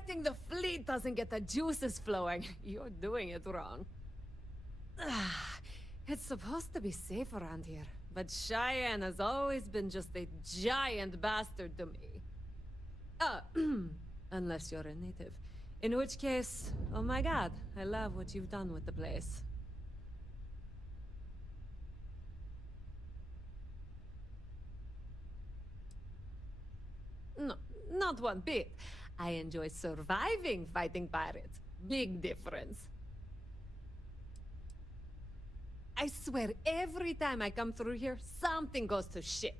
fighting the fleet doesn't get the juices flowing, you're doing it wrong. It's supposed to be safe around here, but Cheyenne has always been just a giant bastard to me. Unless you're a native. In which case, oh my god, I love what you've done with the place. No, not one bit. I enjoy surviving fighting pirates. Big difference. I swear, every time I come through here, something goes to shit.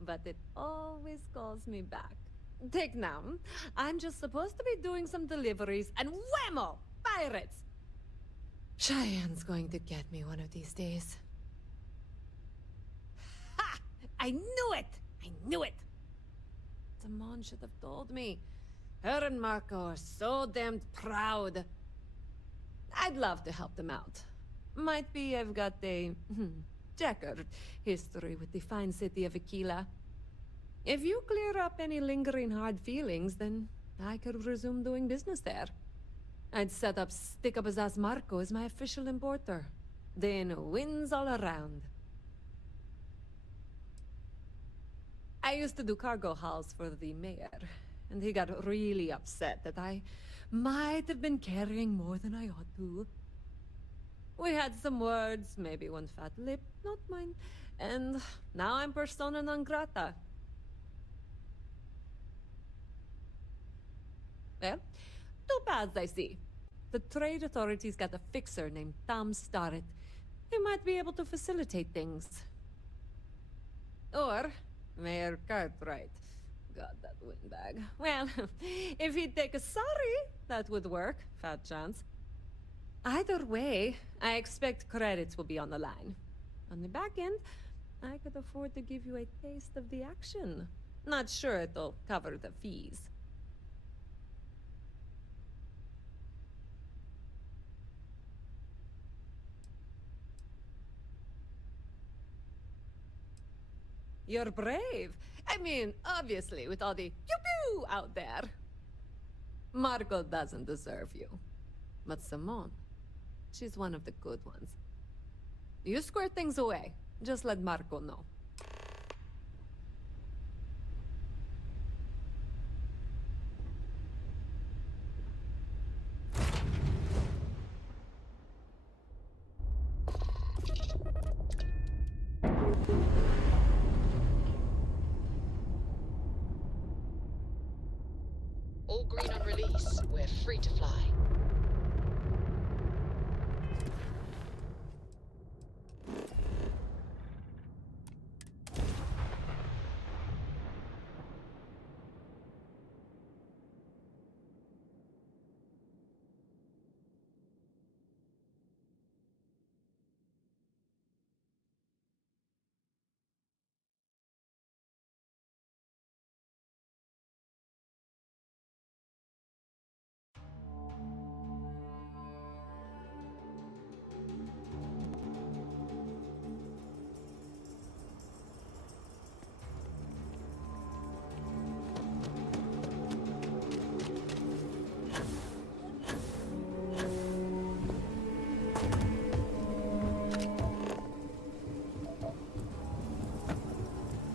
But it always calls me back. Take now. I'm just supposed to be doing some deliveries, and whammo! Pirates! Cheyenne's going to get me one of these days. Ha! I knew it! I knew it! Simone should have told me. Her and Marco are so damned proud. I'd love to help them out. Might be I've got a checkered history with the fine city of Aquila. If you clear up any lingering hard feelings, then I could resume doing business there. I'd set up stick-up-his-ass Marco as my official importer. Then wins all around. I used to do cargo hauls for the mayor, and he got really upset that I might have been carrying more than I ought to. We had some words, maybe one fat lip, not mine, and now I'm persona non grata. Well, two paths I see. The trade authorities got a fixer named Tom Starrett. He might be able to facilitate things. Or Mayor Cartwright. God, that windbag. Well, if he'd take a sorry, that would work. Fat chance. Either way, I expect credits will be on the line. On the back end, I could afford to give you a taste of the action. Not sure it'll cover the fees. You're brave. I mean, obviously, with all the pew-pew out there. Marco doesn't deserve you. But Simone, she's one of the good ones. You square things away. Just let Marco know. All green on release. We're free to fly.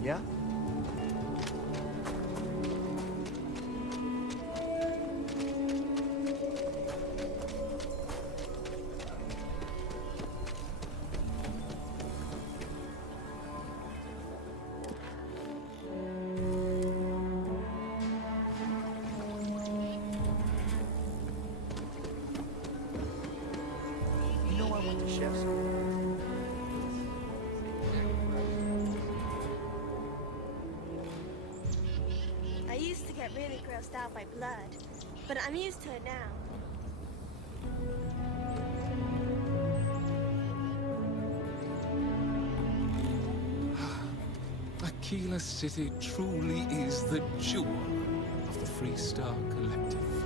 Yeah? You know I went to chef school. I used to get really grossed out by blood, but I'm used to it now. Aquila City truly is the jewel of the Freestar Collective.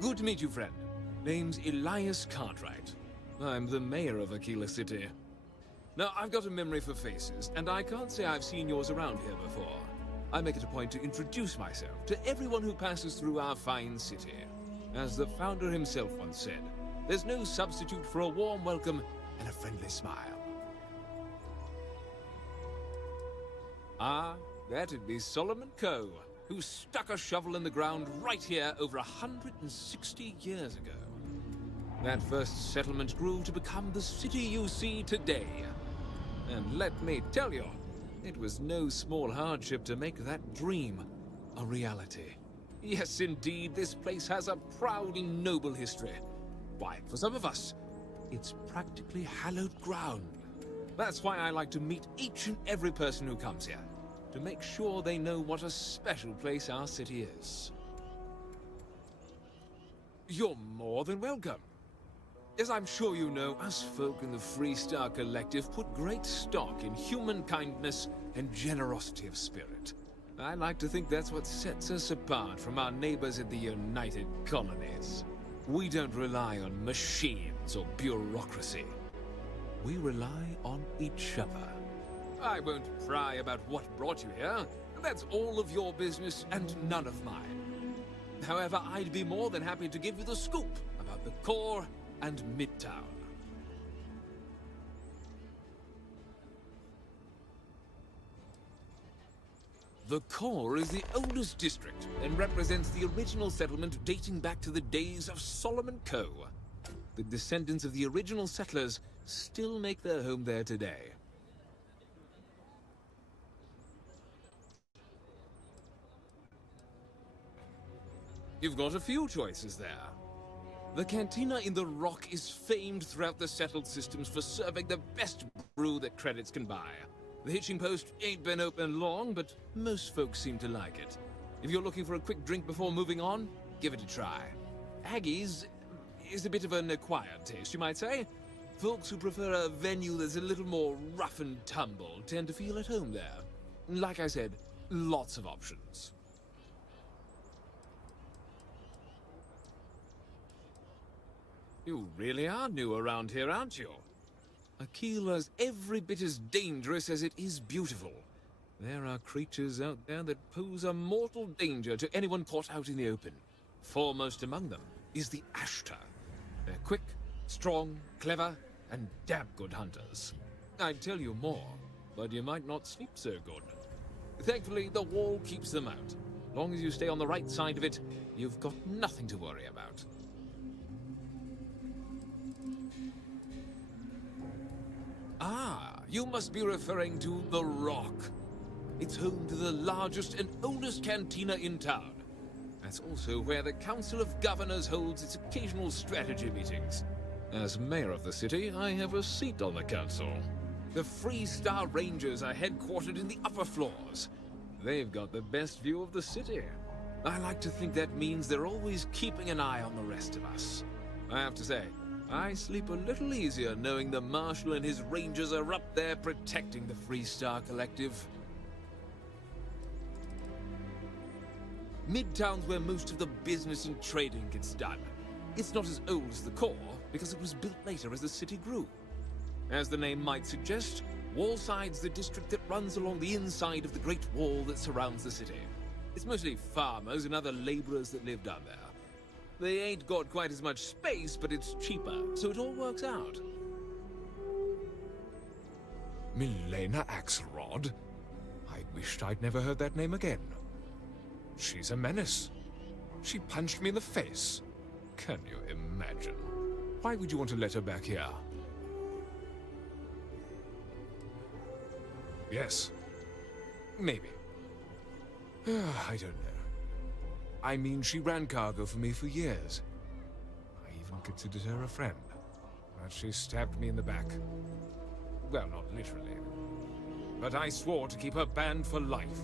Good to meet you, friend. Name's Elias Cartwright. I'm the mayor of Aquila City. Now, I've got a memory for faces, and I can't say I've seen yours around here before. I make it a point to introduce myself to everyone who passes through our fine city. As the founder himself once said, there's no substitute for a warm welcome and a friendly smile. Ah, that'd be Solomon Coe, who stuck a shovel in the ground right here over 160 years ago. That first settlement grew to become the city you see today. And let me tell you, it was no small hardship to make that dream a reality. Yes, indeed, this place has a proud and noble history. Why, for some of us, it's practically hallowed ground. That's why I like to meet each and every person who comes here, to make sure they know what a special place our city is. You're more than welcome. As I'm sure you know, us folk in the Freestar Collective put great stock in human kindness and generosity of spirit. I like to think that's what sets us apart from our neighbors in the United Colonies. We don't rely on machines or bureaucracy. We rely on each other. I won't pry about what brought you here. That's all of your business and none of mine. However, I'd be more than happy to give you the scoop about the core and Midtown. The core is the oldest district and represents the original settlement dating back to the days of Solomon Coe. The descendants of the original settlers still make their home there today. You've got a few choices there. The cantina in the Rock is famed throughout the settled systems for serving the best brew that credits can buy. The hitching post ain't been open long, but most folks seem to like it. If you're looking for a quick drink before moving on, give it a try. Aggie's is a bit of an acquired taste, you might say. Folks who prefer a venue that's a little more rough and tumble tend to feel at home there. Like I said, lots of options. You really are new around here, aren't you? Aquila's every bit as dangerous as it is beautiful. There are creatures out there that pose a mortal danger to anyone caught out in the open. Foremost among them is the Ashtar. They're quick, strong, clever, and damn good hunters. I'd tell you more, but you might not sleep so good. Thankfully, the wall keeps them out. Long as you stay on the right side of it, you've got nothing to worry about. Ah, you must be referring to The Rock. It's home to the largest and oldest cantina in town. That's also where the Council of Governors holds its occasional strategy meetings. As mayor of the city, I have a seat on the council. The Freestar Rangers are headquartered in the upper floors. They've got the best view of the city. I like to think that means they're always keeping an eye on the rest of us. I have to say, I sleep a little easier knowing the Marshal and his Rangers are up there protecting the Freestar Collective. Midtown's where most of the business and trading gets done. It's not as old as the core, because it was built later as the city grew. As the name might suggest, Wallside's the district that runs along the inside of the Great Wall that surrounds the city. It's mostly farmers and other laborers that live down there. They ain't got quite as much space, but it's cheaper, so it all works out. Milena Axelrod? I wished I'd never heard that name again. She's a menace. She punched me in the face. Can you imagine? Why would you want to let her back here? Yes. Maybe. I don't know. I mean, she ran cargo for me for years. I even considered her a friend. But she stabbed me in the back. Well, not literally. But I swore to keep her banned for life.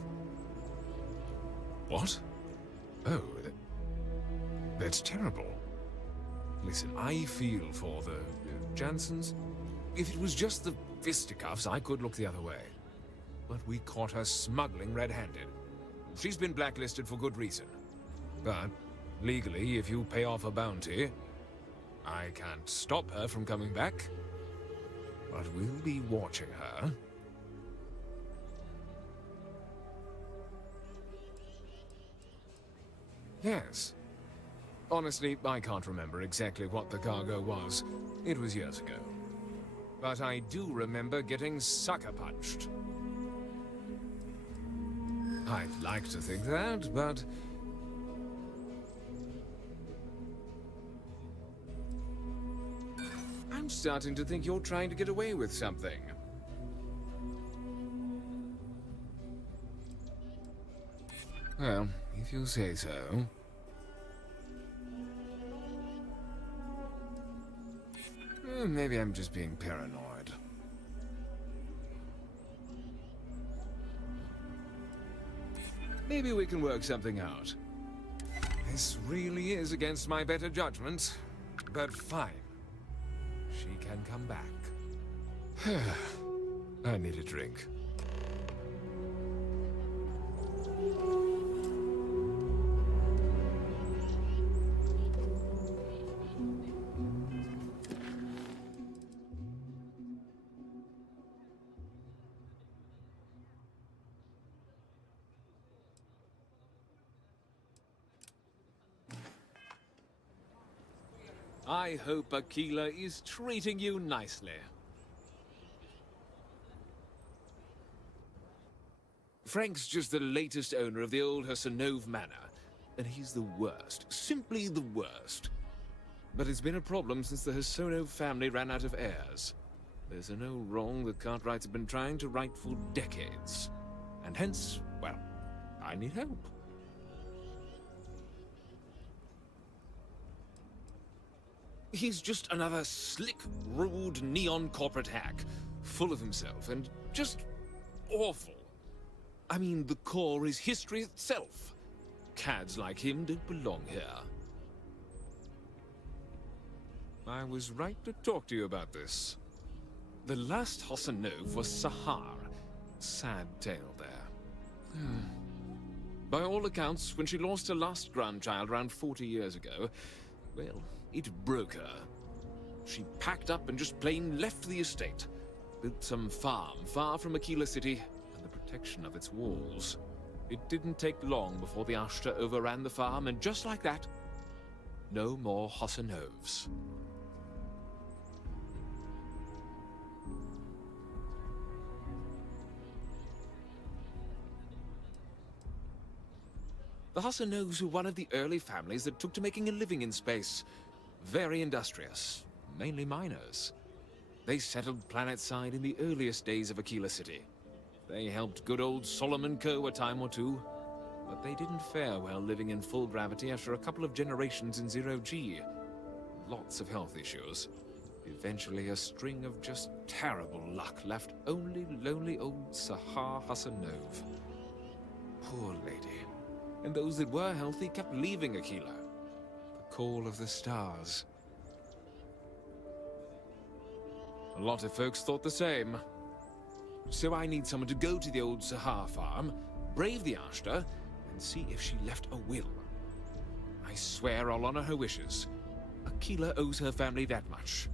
What? Oh, that's terrible. Listen, I feel for the Jansons. If it was just the fisticuffs, I could look the other way. But we caught her smuggling red-handed. She's been blacklisted for good reason. But, legally, if you pay off a bounty, I can't stop her from coming back. But we'll be watching her. Yes. Honestly, I can't remember exactly what the cargo was. It was years ago. But I do remember getting sucker punched. I'd like to think that, but... I'm starting to think you're trying to get away with something. Well, if you say so. Maybe I'm just being paranoid. Maybe we can work something out. This really is against my better judgment, but fine. She can come back. I need a drink. I hope Aquila is treating you nicely. Frank's just the latest owner of the old Hassanov Manor, and he's the worst, simply the worst. But it's been a problem since the Hassanov family ran out of heirs. There's a no wrong the Cartwrights have been trying to right for decades. And hence, well, I need help. He's just another slick, rude, neon corporate hack, full of himself and just awful. I mean, the core is history itself. Cads like him don't belong here. I was right to talk to you about this. The last Hassanov was Sahar. Sad tale there. By all accounts, when she lost her last grandchild around 40 years ago, well, it broke her. She packed up and just plain left the estate. Built some farm far from Aquila City and the protection of its walls. It didn't take long before the Ashta overran the farm, and just like that, no more Hassanovs. The Hassanovs were one of the early families that took to making a living in space. Very industrious, mainly miners. They settled planetside in the earliest days of Aquila City. They helped good old Solomon Co. a time or two, but they didn't fare well living in full gravity after a couple of generations in zero-G. Lots of health issues. Eventually, a string of just terrible luck left only lonely old Sahar Hassanov. Poor lady. And those that were healthy kept leaving Aquila. The call of the stars. A lot of folks thought the same. So I need someone to go to the old Sahar farm, brave the Ashta, and see if she left a will. I swear I'll honor her wishes. Aquila owes her family that much.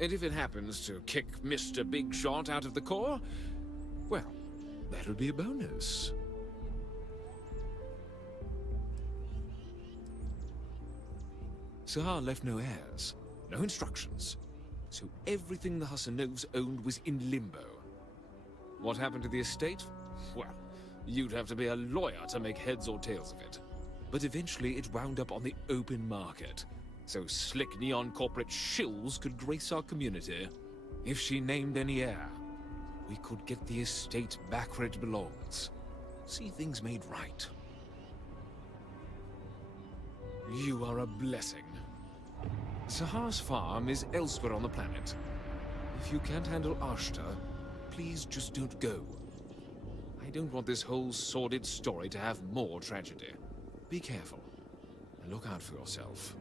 And if it happens to kick Mr. Big Shot out of the core, well, that'll be a bonus. Sahar left no heirs, no instructions, so everything the Hassanovs owned was in limbo. What happened to the estate? Well, you'd have to be a lawyer to make heads or tails of it. But eventually it wound up on the open market, so slick neon corporate shills could grace our community. If she named any heir, we could get the estate back where it belongs. See things made right. You are a blessing. Sahar's farm is elsewhere on the planet. If you can't handle Ashta, please just don't go. I don't want this whole sordid story to have more tragedy. Be careful, and look out for yourself.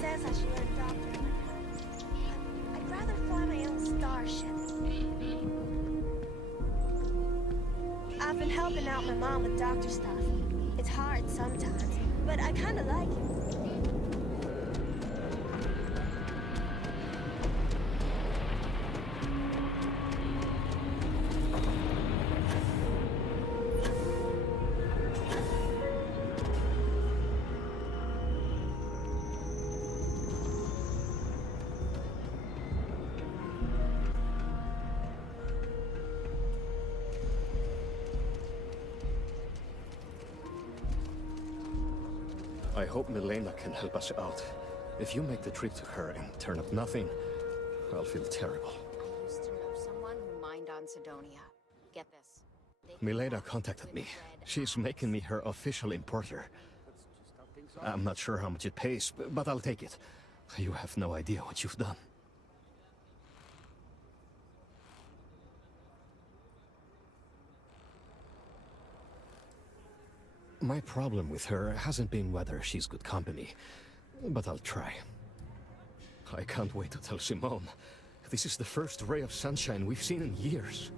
says I should learn doctoring. I'd rather fly my own starship. I've been helping out my mom with doctor stuff. It's hard sometimes, but I kind of like it. I hope Milena can help us out. If you make the trip to her and turn up nothing, I'll feel terrible. I used to know someone who mined on Sidonia. Get this. Milena contacted me. She's making me her official importer. I'm not sure how much it pays, but I'll take it. You have no idea what you've done. My problem with her hasn't been whether she's good company, but I'll try. I can't wait to tell Simone. This is the first ray of sunshine we've seen in years.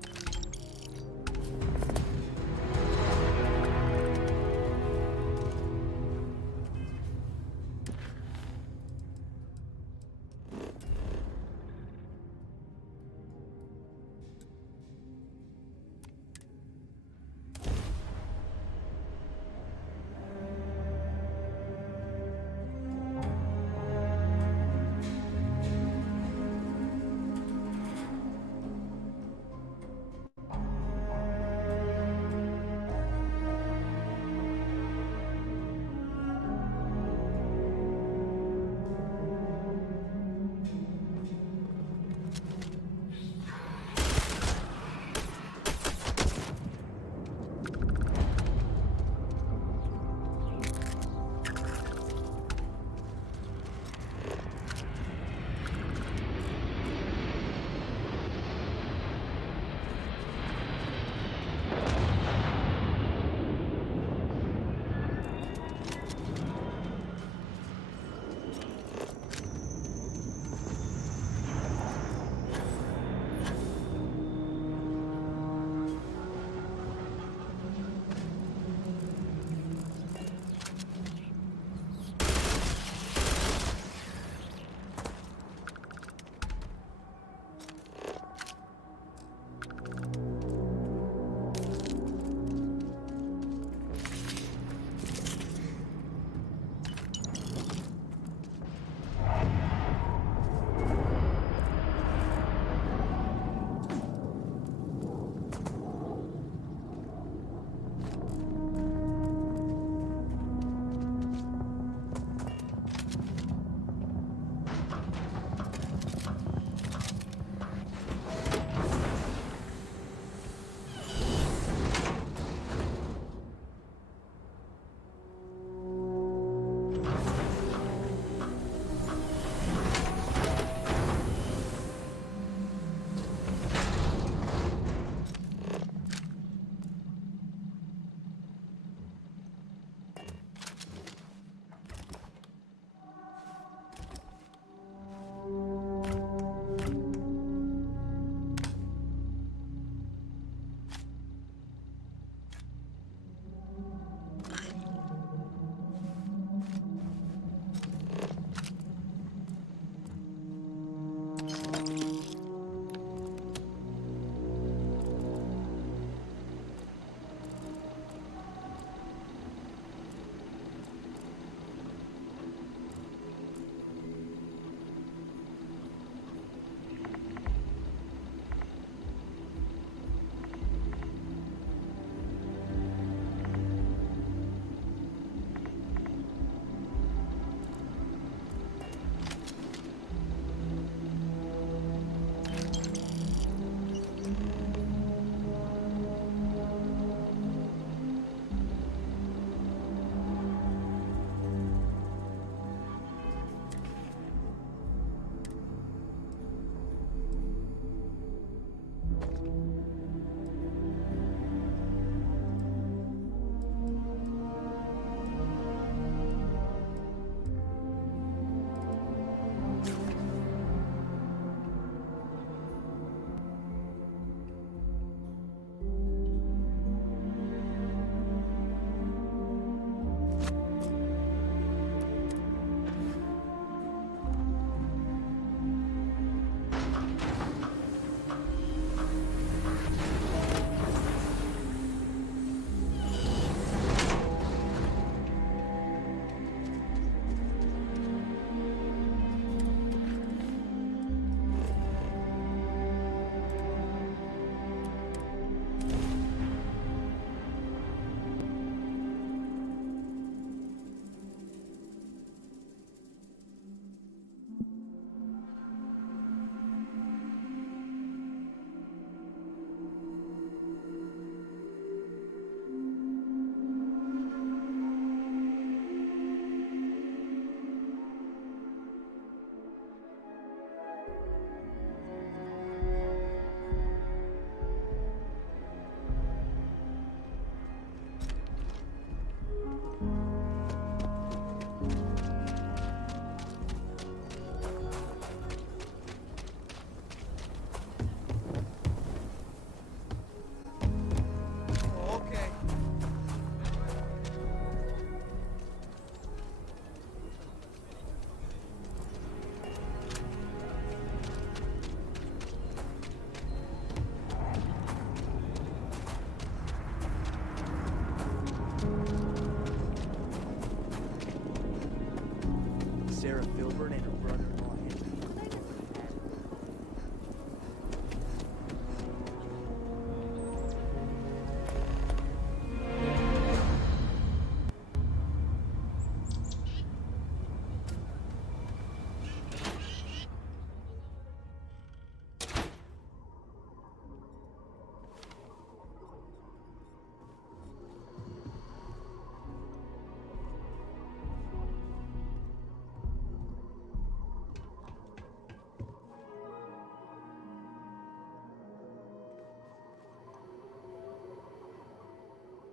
Wilbur and her brother-in-law had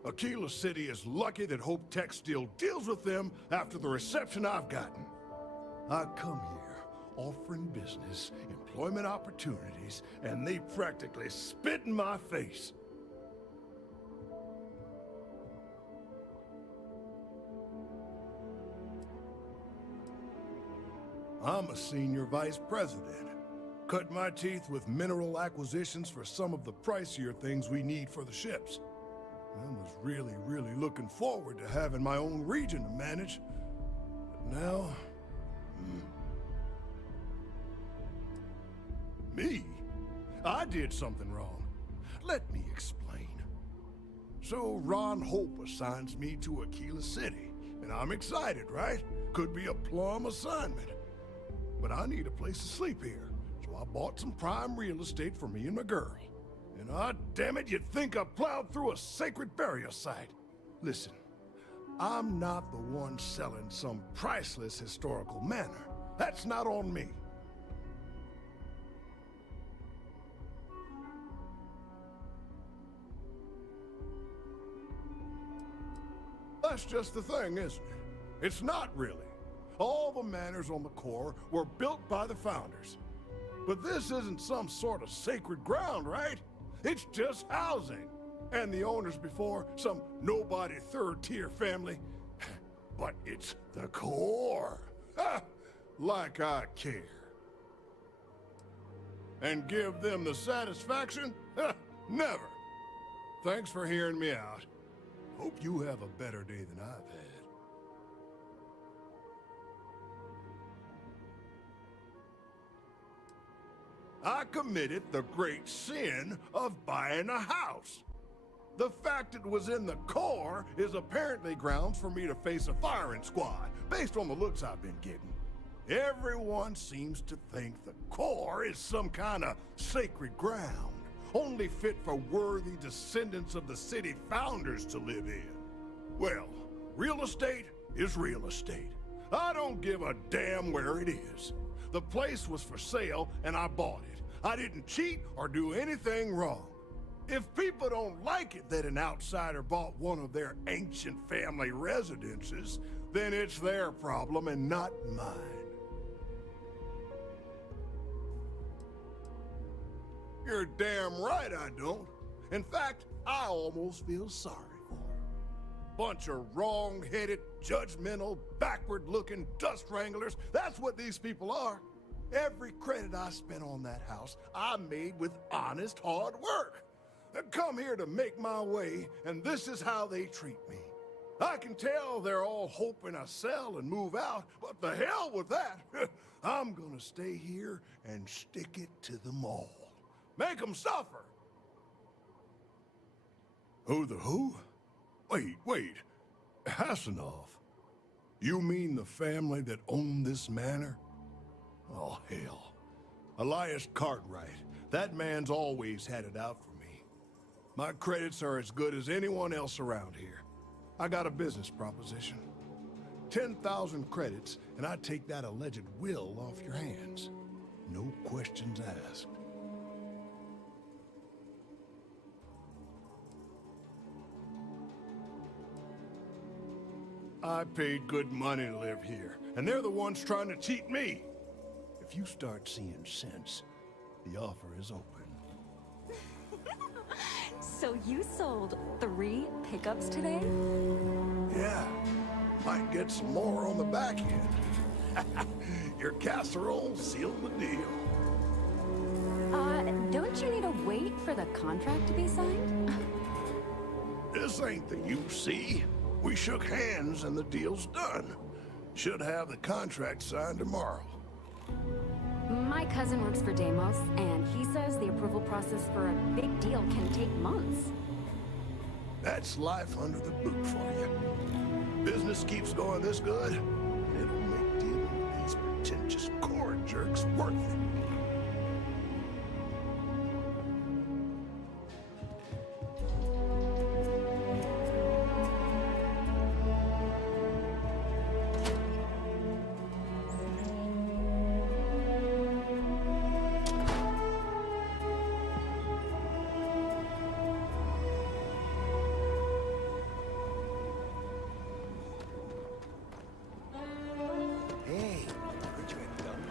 Aquila City is lucky that Hope Tech still deals with them after the reception I've gotten. I come here offering business, employment opportunities, and they practically spit in my face. I'm a senior vice president. Cut my teeth with mineral acquisitions for some of the pricier things we need for the ships. I was really looking forward to having my own region to manage. But now... Me? I did something wrong. Let me explain. So Ron Hope assigns me to Aquila City, and I'm excited, right? Could be a plum assignment. But I need a place to sleep here, so I bought some prime real estate for me and my girl. And damn it, you'd think I plowed through a sacred burial site. Listen, I'm not the one selling some priceless historical manor. That's not on me. That's just the thing, isn't it? It's not really. All the manors on the core were built by the founders. But this isn't some sort of sacred ground, right? It's just housing. And the owners before, some nobody third-tier family. But it's the core. Ha! Like I care. And give them the satisfaction? Ha! Never. Thanks for hearing me out. Hope you have a better day than I've had. I committed the great sin of buying a house. The fact it was in the core is apparently grounds for me to face a firing squad, based on the looks I've been getting. Everyone seems to think the core is some kind of sacred ground, only fit for worthy descendants of the city founders to live in. Well, real estate is real estate. I don't give a damn where it is. The place was for sale, and I bought it. I didn't cheat or do anything wrong. If people don't like it that an outsider bought one of their ancient family residences, then it's their problem and not mine. You're damn right I don't. In fact, I almost feel sorry for them. Bunch of wrong-headed, judgmental, backward-looking dust wranglers. That's what these people are. Every credit I spent on that house, I made with honest, hard work. I come here to make my way, and this is how they treat me. I can tell they're all hoping I sell and move out, but the hell with that. I'm gonna stay here and stick it to them all. Make them suffer. Who the who? Wait. Hassanov. You mean the family that owned this manor? Oh, hell. Elias Cartwright. That man's always had it out for me. My credits are as good as anyone else around here. I got a business proposition. 10,000 credits, and I take that alleged will off your hands. No questions asked. I paid good money to live here, and they're the ones trying to cheat me. If you start seeing sense, the offer is open. So you sold 3 pickups today? Yeah, might get some more on the back end. Your casserole sealed the deal. Don't you need to wait for the contract to be signed? This ain't the UC. We shook hands and the deal's done. Should have the contract signed tomorrow. My cousin works for Deimos, and he says the approval process for a big deal can take months. That's life under the boot for you. Business keeps going this good, it'll make dealing with these pretentious court jerks worth it. Hey, heard you ain't done.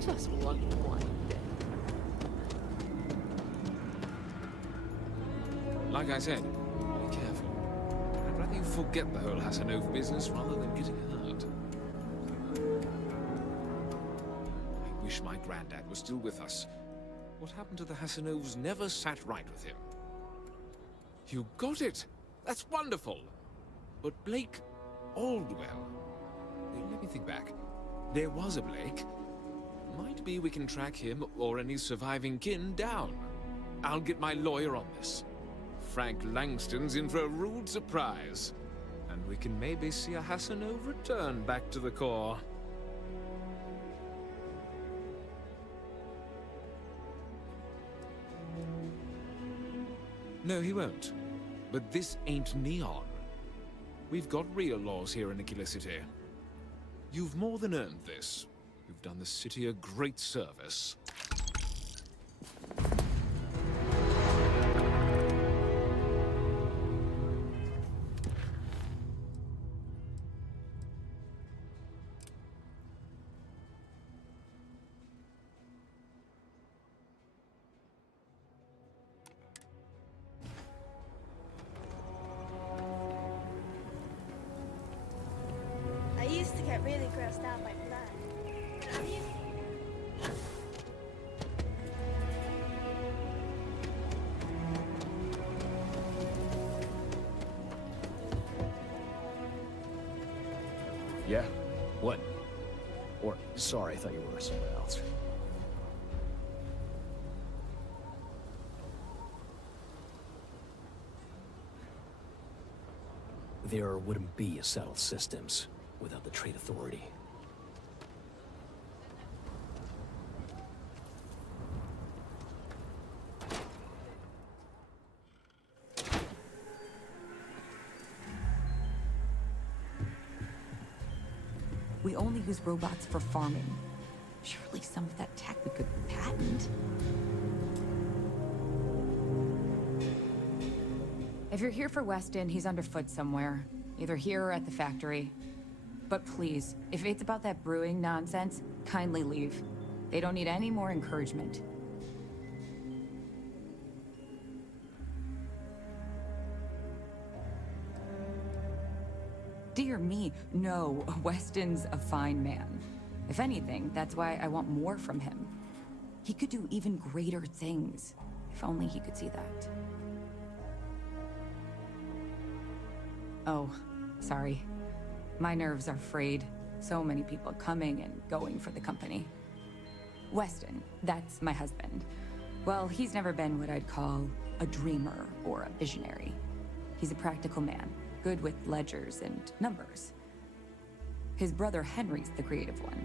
Just one more day. Like I said, be careful. I'd rather you forget the whole Hassanov business rather than getting hurt. I wish my granddad was still with us. What happened to the Hassanovs never sat right with him. You got it! That's wonderful! But Blake Aldwell... Let me think back. There was a Blake. Might be we can track him or any surviving kin down. I'll get my lawyer on this. Frank Langston's in for a rude surprise. And we can maybe see a Hassanov return back to the core. No, he won't. But this ain't Neon. We've got real laws here in Aquila City. You've more than earned this. You've done the city a great service. I used to get really grossed out by blood. But I'm used Yeah? What? Or, sorry, I thought you were someone else. There wouldn't be a settled systems without the Trade Authority. We only use robots for farming. Surely some of that tech we could patent. If you're here for Weston, he's underfoot somewhere. Either here or at the factory. But please, if it's about that brewing nonsense, kindly leave. They don't need any more encouragement. Dear me, no, Weston's a fine man. If anything, that's why I want more from him. He could do even greater things, if only he could see that. Oh, sorry. My nerves are frayed. So many people coming and going for the company. Weston, that's my husband. Well, he's never been what I'd call a dreamer or a visionary. He's a practical man, good with ledgers and numbers. His brother Henry's the creative one,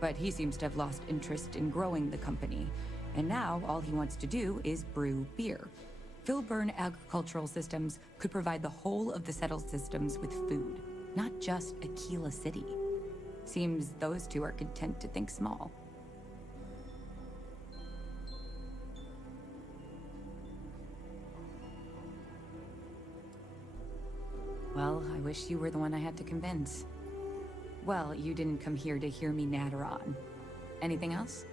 but he seems to have lost interest in growing the company, and now all he wants to do is brew beer. Filburn Agricultural Systems could provide the whole of the settled systems with food, not just Aquila City. Seems those two are content to think small. Well, I wish you were the one I had to convince. Well, you didn't come here to hear me natter on. Anything else?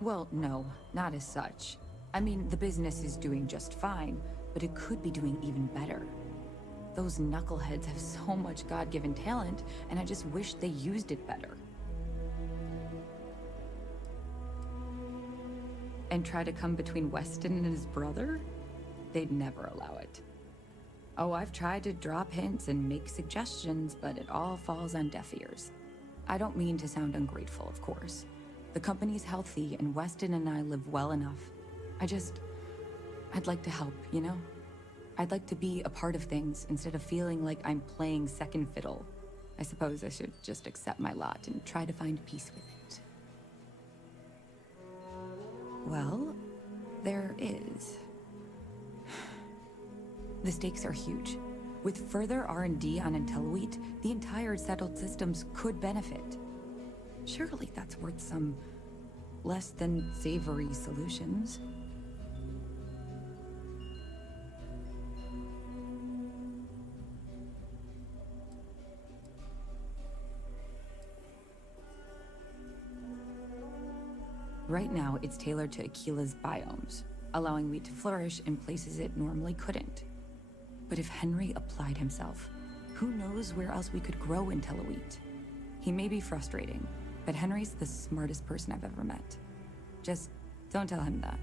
Well, no, not as such. I mean, the business is doing just fine, but it could be doing even better. Those knuckleheads have so much God-given talent, and I just wish they used it better. And try to come between Weston and his brother? They'd never allow it. Oh, I've tried to drop hints and make suggestions, but it all falls on deaf ears. I don't mean to sound ungrateful, of course. The company's healthy, and Weston and I live well enough. I'd like to help, you know? I'd like to be a part of things instead of feeling like I'm playing second fiddle. I suppose I should just accept my lot and try to find peace with it. Well, there is. The stakes are huge. With further R&D on IntelliWheat, the entire settled systems could benefit. Surely that's worth some less than savory solutions. Right now, it's tailored to Aquila's biomes, allowing wheat to flourish in places it normally couldn't. But if Henry applied himself, who knows where else we could grow IntelliWheat? He may be frustrating, but Henry's the smartest person I've ever met. Just don't tell him that.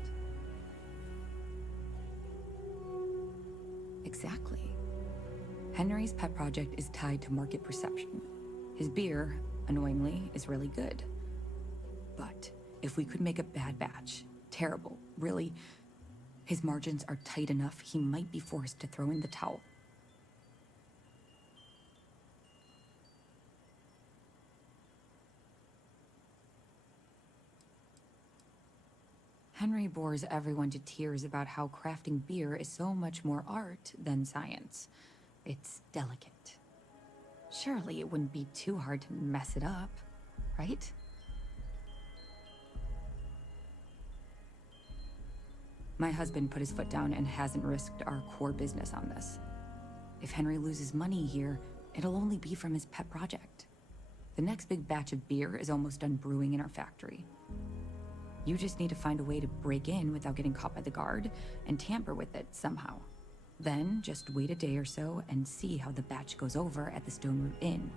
Exactly. Henry's pet project is tied to market perception. His beer, annoyingly, is really good. But if we could make a bad batch, terrible, really, his margins are tight enough he might be forced to throw in the towel. Henry bores everyone to tears about how crafting beer is so much more art than science. It's delicate. Surely it wouldn't be too hard to mess it up, right? My husband put his foot down and hasn't risked our core business on this. If Henry loses money here, it'll only be from his pet project. The next big batch of beer is almost done brewing in our factory. You just need to find a way to break in without getting caught by the guard and tamper with it somehow. Then just wait a day or so and see how the batch goes over at the Stone Root Inn.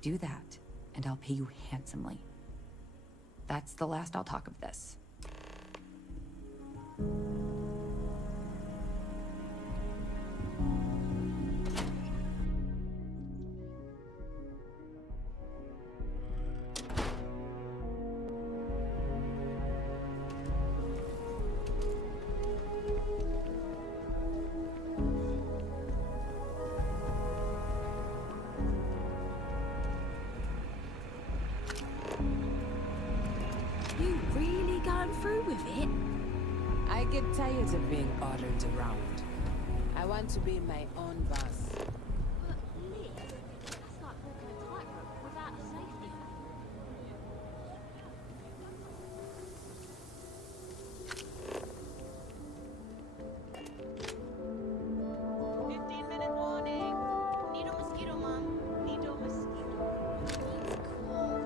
Do that, and I'll pay you handsomely. That's the last I'll talk of this. You really going through with it? I get tired of being ordered around. I want to be my own boss. But Liz, that's like walking a tightrope without a safety net. 15-minute warning. Need a mosquito, Mom. Need a mosquito. It's cool.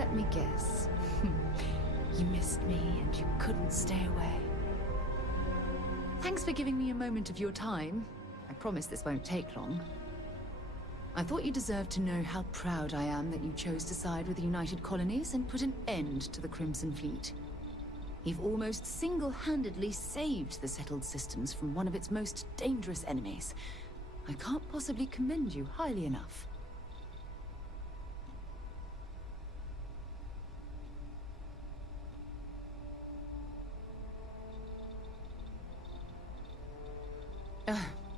let me guess. You missed me and you couldn't stay away. Thanks for giving me a moment of your time. I promise this won't take long. I thought you deserved to know how proud I am that you chose to side with the United Colonies and put an end to the Crimson Fleet. You've almost single-handedly saved the settled systems from one of its most dangerous enemies. I can't possibly commend you highly enough.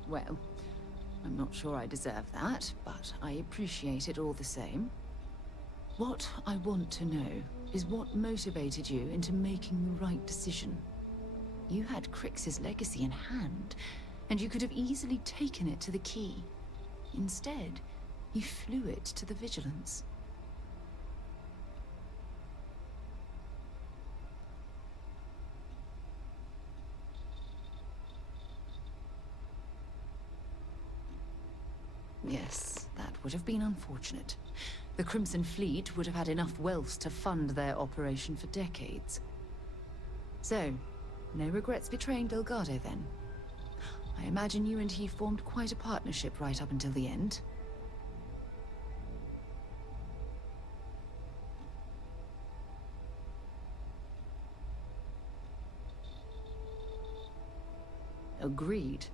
Well, I'm not sure I deserve that, but I appreciate it all the same. What I want to know is what motivated you into making the right decision. You had Crix's legacy in hand, and you could have easily taken it to the Key. Instead, you flew it to the Vigilance. Yes, that would have been unfortunate. The Crimson Fleet would have had enough wealth to fund their operation for decades. So, no regrets betraying Delgado then? I imagine you and he formed quite a partnership right up until the end. Agreed.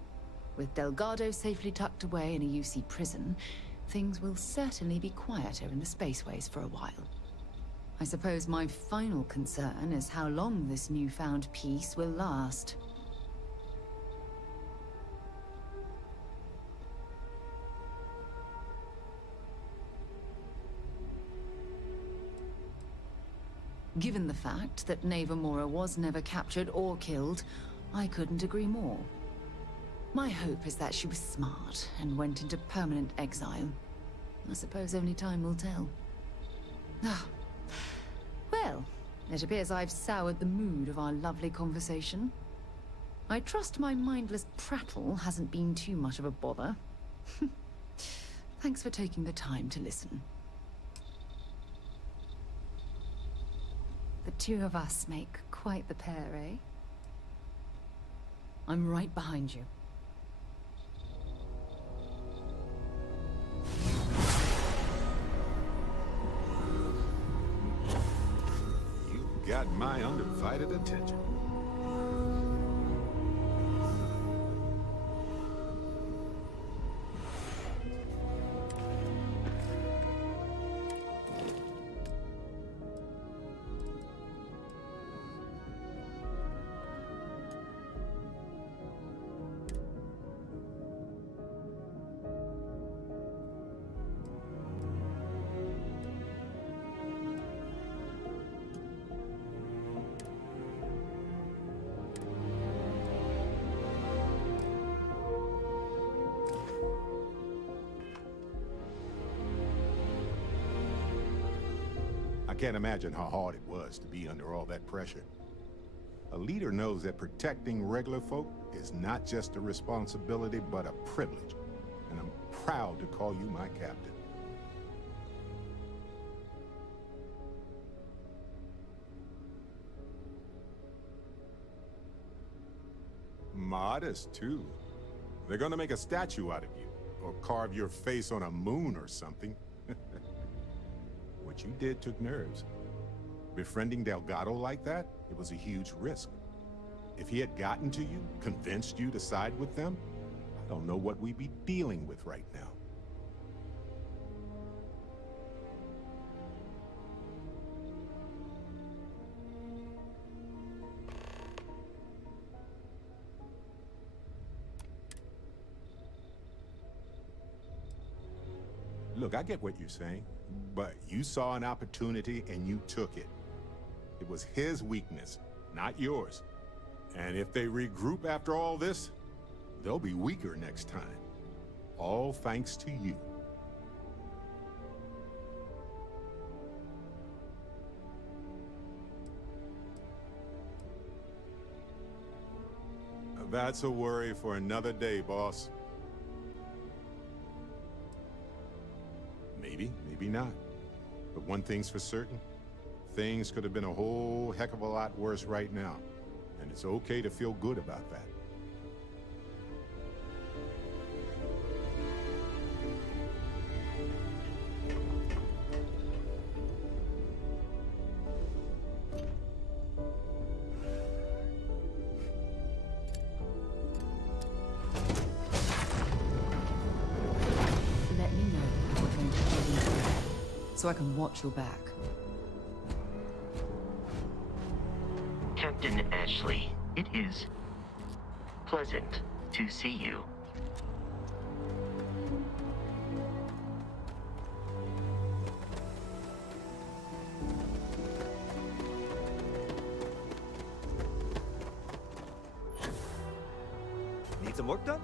With Delgado safely tucked away in a UC prison, things will certainly be quieter in the spaceways for a while. I suppose my final concern is how long this newfound peace will last. Given the fact that Navarmora was never captured or killed, I couldn't agree more. My hope is that she was smart and went into permanent exile. I suppose only time will tell. Ah. Well, it appears I've soured the mood of our lovely conversation. I trust my mindless prattle hasn't been too much of a bother. Thanks for taking the time to listen. The two of us make quite the pair, eh? I'm right behind you. Got my undivided attention. I can't imagine how hard it was to be under all that pressure. A leader knows that protecting regular folk is not just a responsibility, but a privilege. And I'm proud to call you my captain. Modest, too. They're gonna make a statue out of you, or carve your face on a moon or something. What you did took nerves. Befriending Delgado like that, it was a huge risk. If he had gotten to you, convinced you to side with them, I don't know what we'd be dealing with right now. Look, I get what you're saying, but you saw an opportunity and you took it. It was his weakness, not yours. And if they regroup after all this, they'll be weaker next time. All thanks to you. That's a worry for another day, boss. Maybe, maybe not. But one thing's for certain, Things could have been a whole heck of a lot worse right now. And it's okay to feel good about that. Let me know if you're going to be in, so I can watch your back. Captain Ashley, it is pleasant to see you. Need some work done?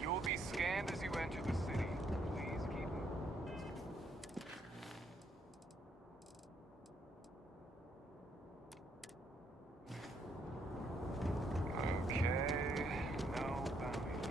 You will be scanned as you enter the city. Please keep Okay, no bounty.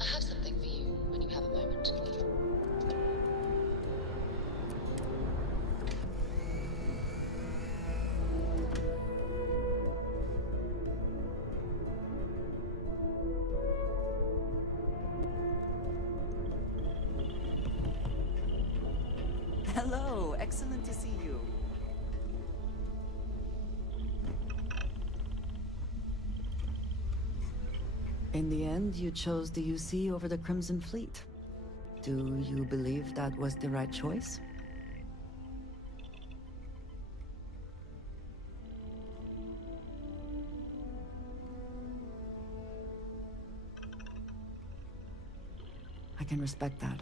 I have something for you when you have a moment. Hello, excellent to see you. In the end, you chose the UC over the Crimson Fleet. Do you believe that was the right choice? I can respect that.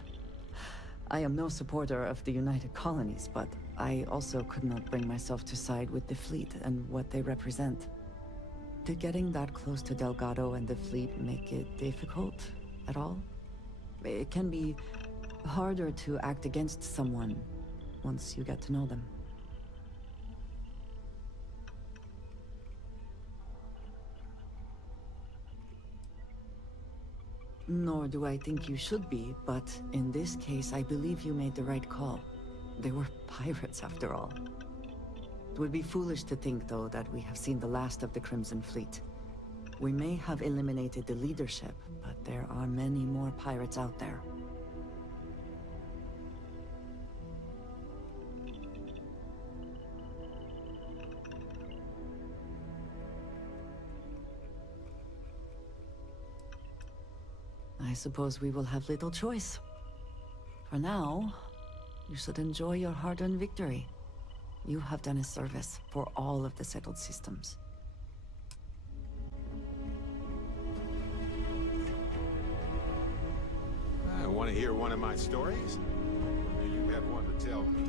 I am no supporter of the United Colonies, but I also could not bring myself to side with the fleet and what they represent. Did getting that close to Delgado and the fleet make it difficult at all? It can be harder to act against someone once you get to know them. Nor do I think you should be, but in this case, I believe you made the right call. They were pirates, after all. It would be foolish to think, though, that we have seen the last of the Crimson Fleet. We may have eliminated the leadership, but there are many more pirates out there. I suppose we will have little choice. For now, you should enjoy your hard-earned victory. You have done a service for all of the settled systems. I want to hear one of my stories? Or do you have one to tell me?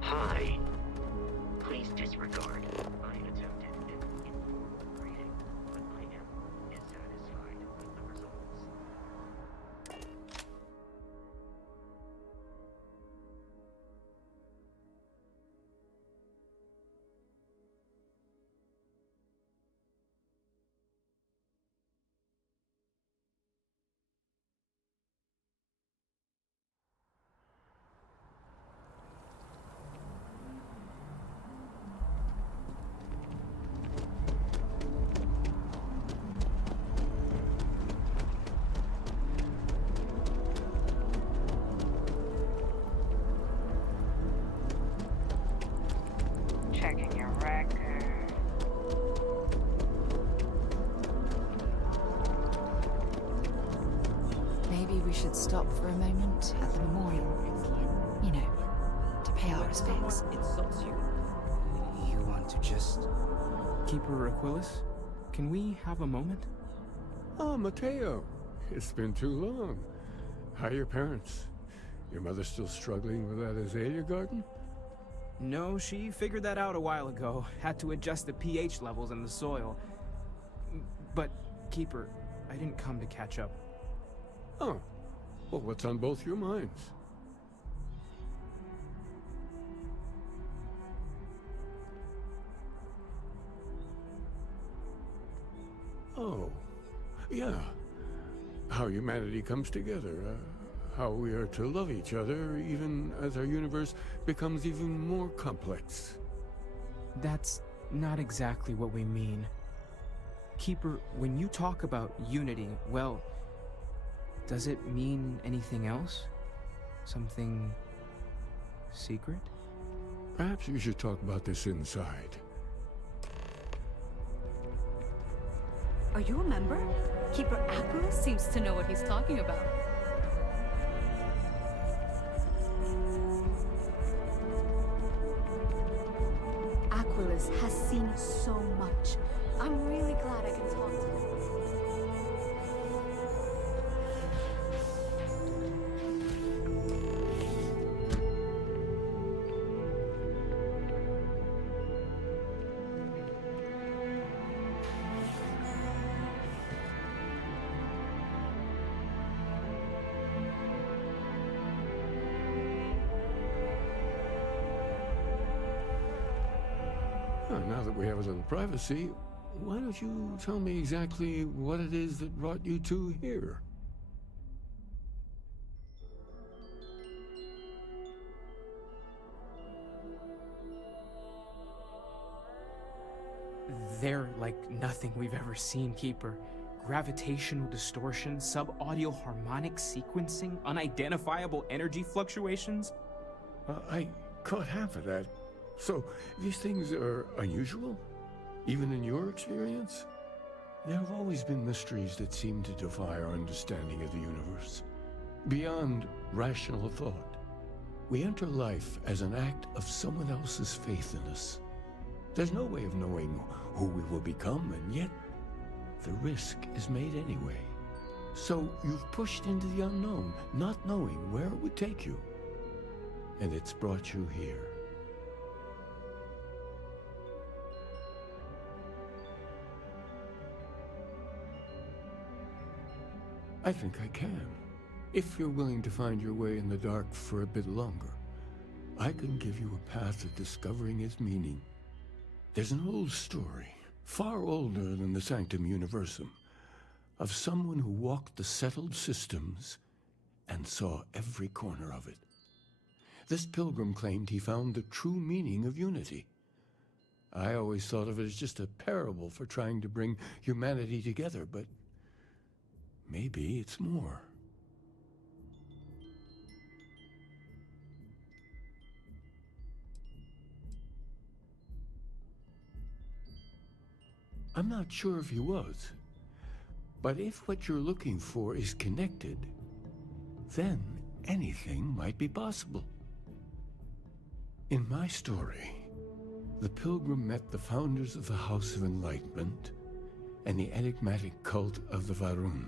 Hi. Please disregard my attempted incorporating, but I am dissatisfied with the results. we should stop for a moment at the memorial. You know, to pay our respects. Insults you. You want to just... Keeper Aquilus, can we have a moment? Oh, Mateo. It's been too long. How are your parents? Your mother still struggling with that azalea garden? No, she figured that out a while ago. Had to adjust the pH levels in the soil. But, Keeper, I didn't come to catch up. Oh. Well, what's on both your minds? Oh. Yeah. How humanity comes together. How we are to love each other, even as our universe becomes even more complex. That's not exactly what we mean. Keeper, when you talk about unity, well, does it mean anything else? Something secret? Perhaps we should talk about this inside. Are you a member? Keeper Aquilus seems to know what he's talking about. Aquilus has seen so much. I'm really glad I can talk to him. Now that we have a little privacy, why don't you tell me exactly what it is that brought you two here? They're like nothing we've ever seen, Keeper. Gravitational distortion, sub-audio harmonic sequencing, unidentifiable energy fluctuations. I caught half of that. So, these things are unusual? Even in your experience? There have always been mysteries that seem to defy our understanding of the universe. Beyond rational thought. We enter life as an act of someone else's faith in us. There's no way of knowing who we will become, and yet the risk is made anyway. So you've pushed into the unknown, not knowing where it would take you. And it's brought you here. I think I can. If you're willing to find your way in the dark for a bit longer, I can give you a path of discovering its meaning. There's an old story, far older than the Sanctum Universum, of someone who walked the settled systems and saw every corner of it. This pilgrim claimed he found the true meaning of unity. I always thought of it as just a parable for trying to bring humanity together, but maybe it's more. I'm not sure if he was, but if what you're looking for is connected, then anything might be possible. In my story, the pilgrim met the founders of the House of Enlightenment and the enigmatic cult of the Varun,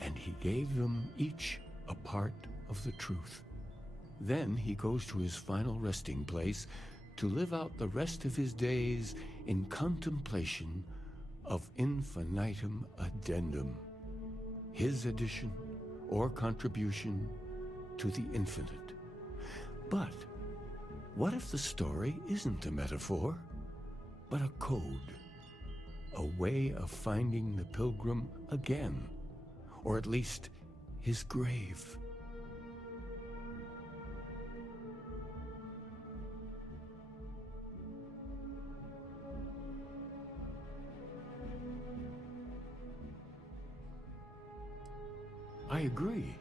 and he gave them each a part of the truth. Then he goes to his final resting place to live out the rest of his days in contemplation of infinitum addendum, his addition or contribution to the infinite. But what if the story isn't a metaphor, but a code? A way of finding the pilgrim again, or at least his grave. I agree.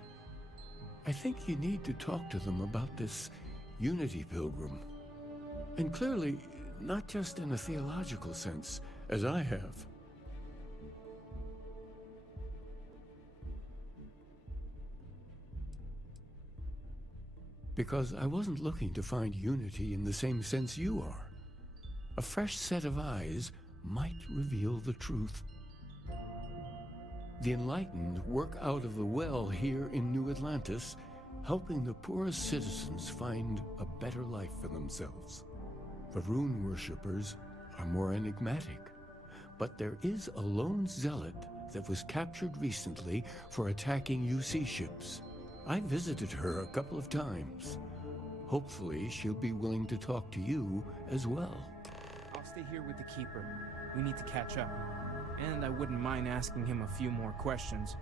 I think you need to talk to them about this Unity Pilgrim. And clearly, not just in a theological sense, as I have. Because I wasn't looking to find unity in the same sense you are. A fresh set of eyes might reveal the truth. The enlightened work out of the well here in New Atlantis, helping the poorest citizens find a better life for themselves. The rune worshippers are more enigmatic, but there is a lone zealot that was captured recently for attacking UC ships. I visited her a couple of times. Hopefully she'll be willing to talk to you as well. I'll stay here with the Keeper. We need to catch up. And I wouldn't mind asking him a few more questions.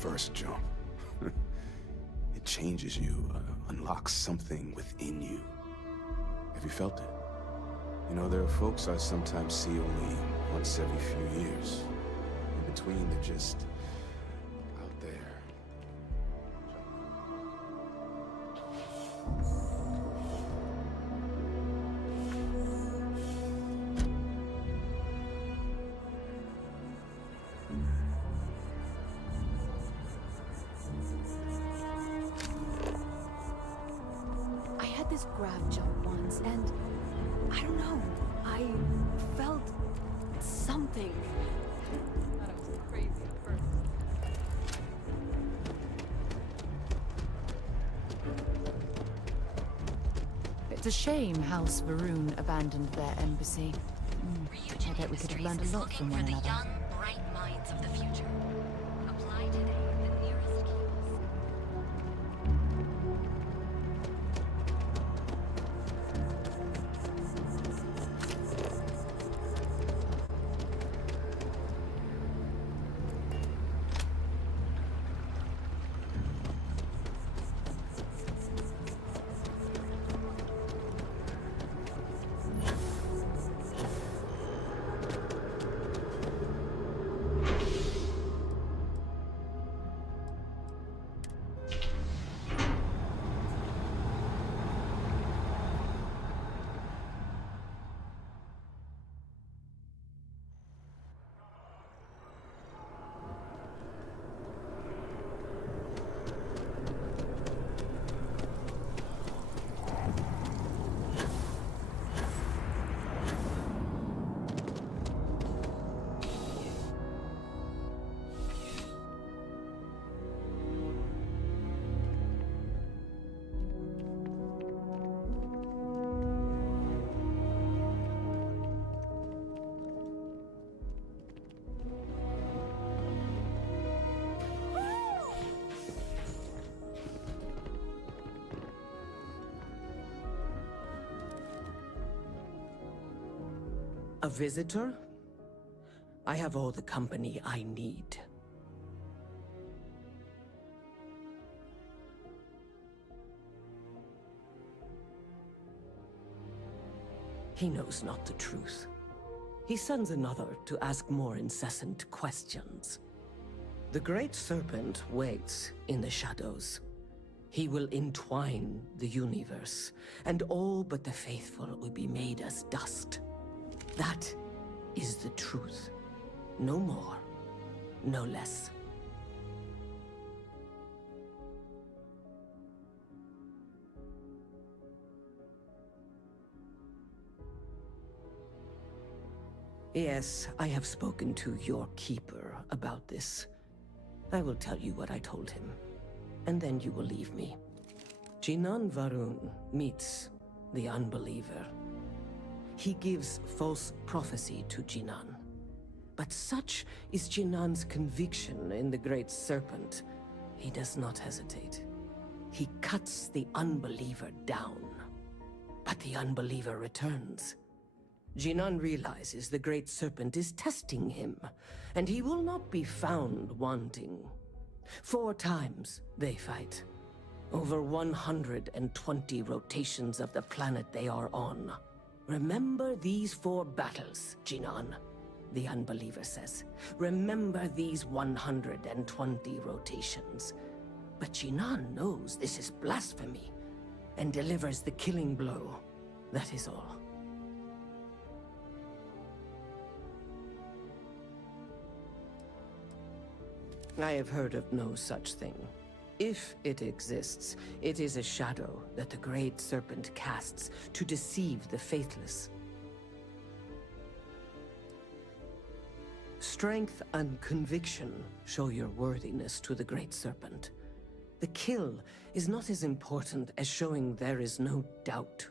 First jump. It changes you, unlocks something within you. Have you felt it? You know, there are folks I sometimes see only once every few years. In between, they're just out there. This grab jump once, and I don't know, I felt something. I thought I was crazy at first. It's a shame House Varun abandoned their embassy. I bet we could have learned a lot from one another. Young, bright minds of the future. Apply today at the nearest kiosk. A visitor? I have all the company I need. He knows not the truth. He sends another to ask more incessant questions. The Great Serpent waits in the shadows. He will entwine the universe, and all but the faithful will be made as dust. That is the truth. No more, no less. Yes, I have spoken to your keeper about this. I will tell you what I told him, and then you will leave me. Jinan Varun meets the unbeliever. He gives false prophecy to Jinan. But such is Jinan's conviction in the Great Serpent, he does not hesitate. He cuts the unbeliever down. But the unbeliever returns. Jinan realizes the Great Serpent is testing him, and he will not be found wanting. 4 times they fight. Over 120 rotations of the planet they are on. Remember these 4 battles, Jinan, the Unbeliever says. Remember these 120 rotations. But Jinan knows this is blasphemy, and delivers the killing blow. That is all. I have heard of no such thing. If it exists, it is a shadow that the Great Serpent casts to deceive the faithless. Strength and conviction show your worthiness to the Great Serpent. The kill is not as important as showing there is no doubt.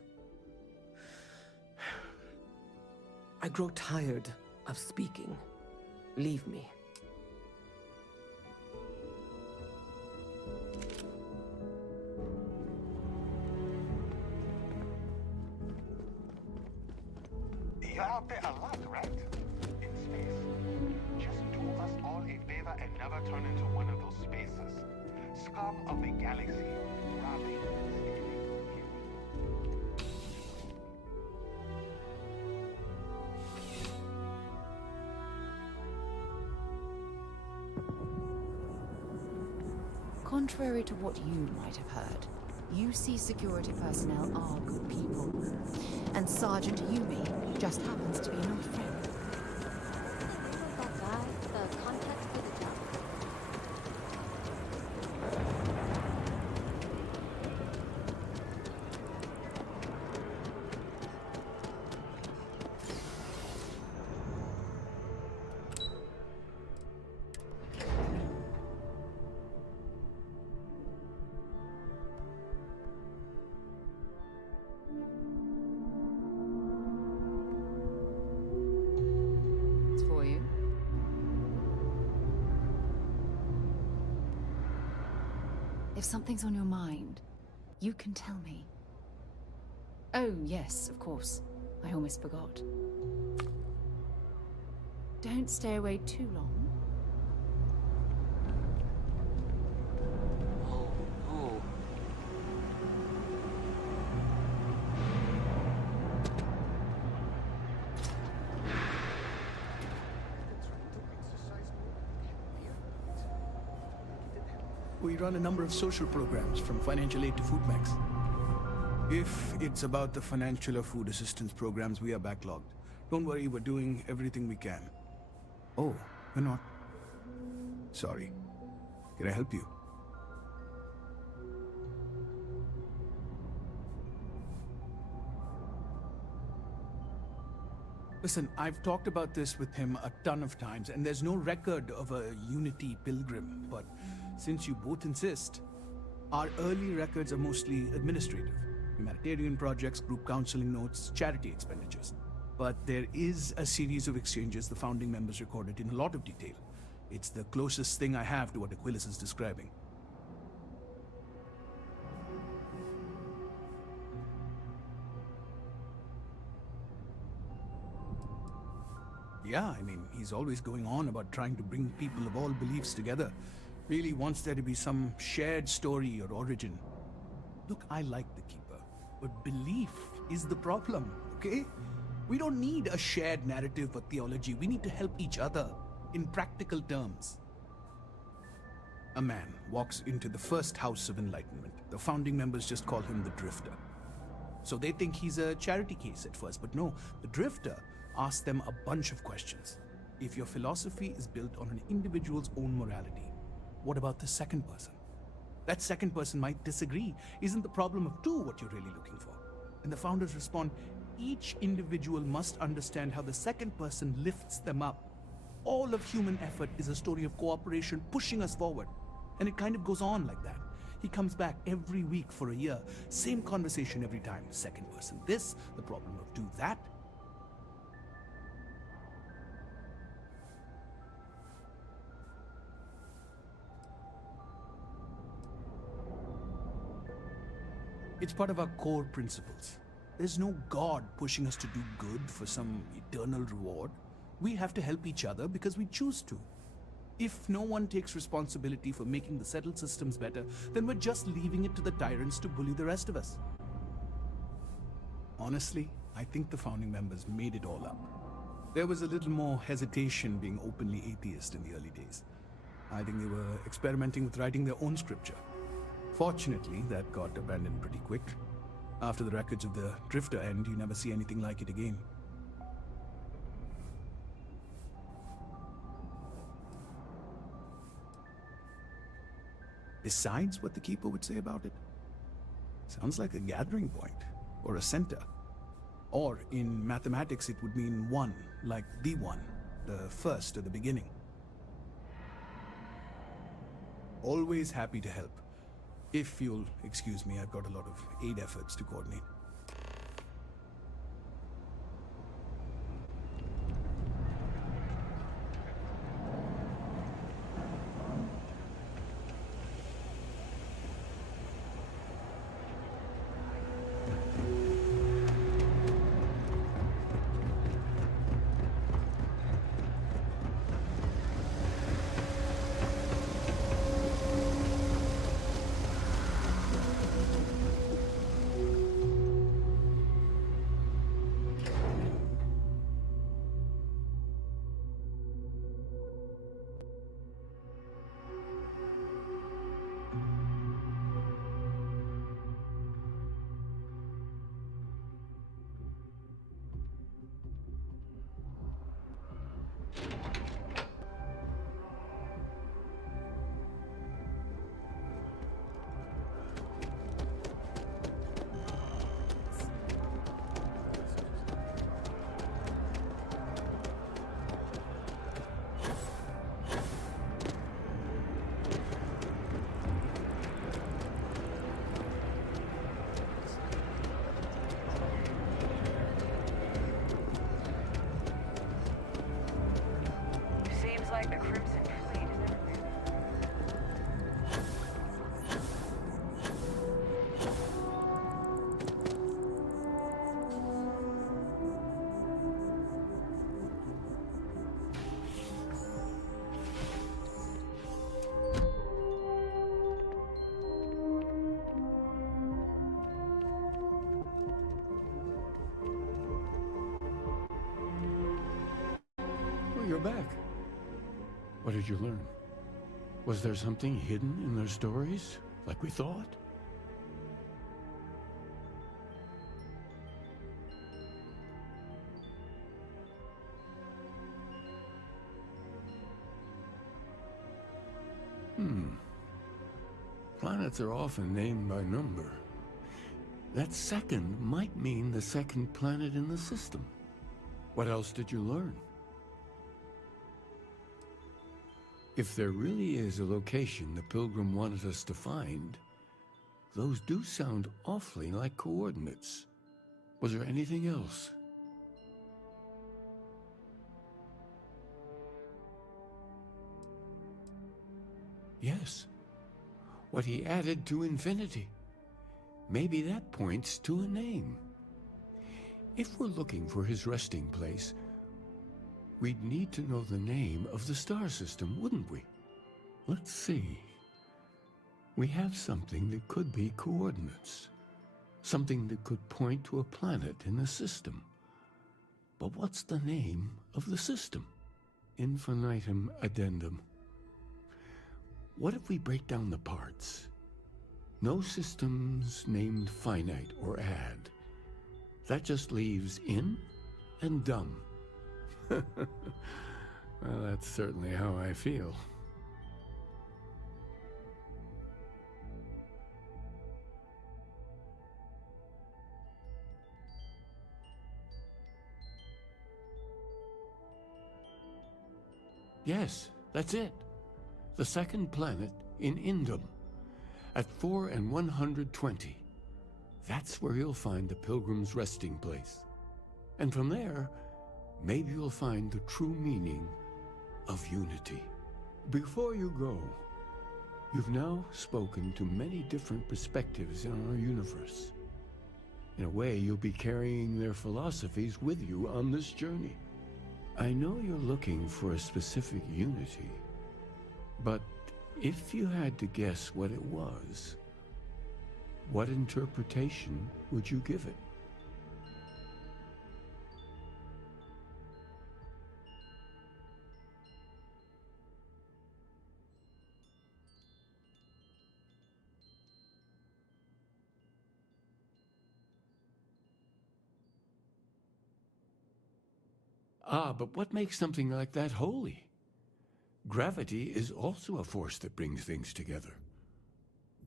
I grow tired of speaking. Leave me. You're out there a lot, right? In space. Just do us all a favor and never turn into one of those spaces. Scum of the galaxy. Robbing, stealing, Contrary to what you might have heard, UC security personnel are good people. And Sergeant Yumi just happens to be an old friend. That guy, the contact for the job. It's for you. If something's on your mind, you can tell me. Oh, yes, of course. I almost forgot. Don't stay away too long. Oh. We run a number of social programs, from financial aid to food banks. If it's about the financial or food assistance programs, we are backlogged. Don't worry, we're doing everything we can. Oh, we're not. Sorry. Can I help you? Listen, I've talked about this with him a ton of times, and there's no record of a Unity pilgrim, but since you both insist, our early records are mostly administrative. Humanitarian projects, group counseling notes, charity expenditures. But there is a series of exchanges the founding members recorded in a lot of detail. It's the closest thing I have to what Aquilas is describing. Yeah, I mean, he's always going on about trying to bring people of all beliefs together. Really wants there to be some shared story or origin. Look, I like the Keeper, but belief is the problem, okay? We don't need a shared narrative or theology. We need to help each other in practical terms. A man walks into the first house of enlightenment. The founding members just call him the Drifter. So they think he's a charity case at first, but no, the Drifter asks them a bunch of questions. If your philosophy is built on an individual's own morality, what about the second person? That second person might disagree. Isn't the problem of two what you're really looking for? And the founders respond, each individual must understand how the second person lifts them up. All of human effort is a story of cooperation pushing us forward. And it kind of goes on like that. He comes back every week for a year. Same conversation every time. Second person this, the problem of two that. It's part of our core principles. There's no God pushing us to do good for some eternal reward. We have to help each other because we choose to. If no one takes responsibility for making the settled systems better, then we're just leaving it to the tyrants to bully the rest of us. Honestly, I think the founding members made it all up. There was a little more hesitation being openly atheist in the early days. I think they were experimenting with writing their own scripture. Fortunately, that got abandoned pretty quick. After the records of the Drifter end, you never see anything like it again. Besides what the Keeper would say about it, sounds like a gathering point, or a center. Or, in mathematics, it would mean one, like the one, the first or the beginning. Always happy to help. If you'll excuse me, I've got a lot of aid efforts to coordinate. Like the Crimson Fleet is everywhere. Well, you're back. What did you learn? Was there something hidden in their stories, like we thought? Planets are often named by number. That second might mean the second planet in the system. What else did you learn? If there really is a location the Pilgrim wanted us to find, those do sound awfully like coordinates. Was there anything else? Yes. What he added to infinity. Maybe that points to a name. If we're looking for his resting place, we'd need to know the name of the star system, wouldn't we? Let's see. We have something that could be coordinates. Something that could point to a planet in the system. But what's the name of the system? Infinitum addendum. What if we break down the parts? No systems named finite or add. That just leaves in and dumb. Well, that's certainly how I feel. Yes, that's it. The second planet in Indum, at 4 and 120. That's where you'll find the Pilgrim's resting place. And from there, maybe you'll find the true meaning of unity. Before you go, you've now spoken to many different perspectives in our universe. In a way, you'll be carrying their philosophies with you on this journey. I know you're looking for a specific unity, But if you had to guess what it was, what interpretation would you give it? Ah, but what makes something like that holy? Gravity is also a force that brings things together.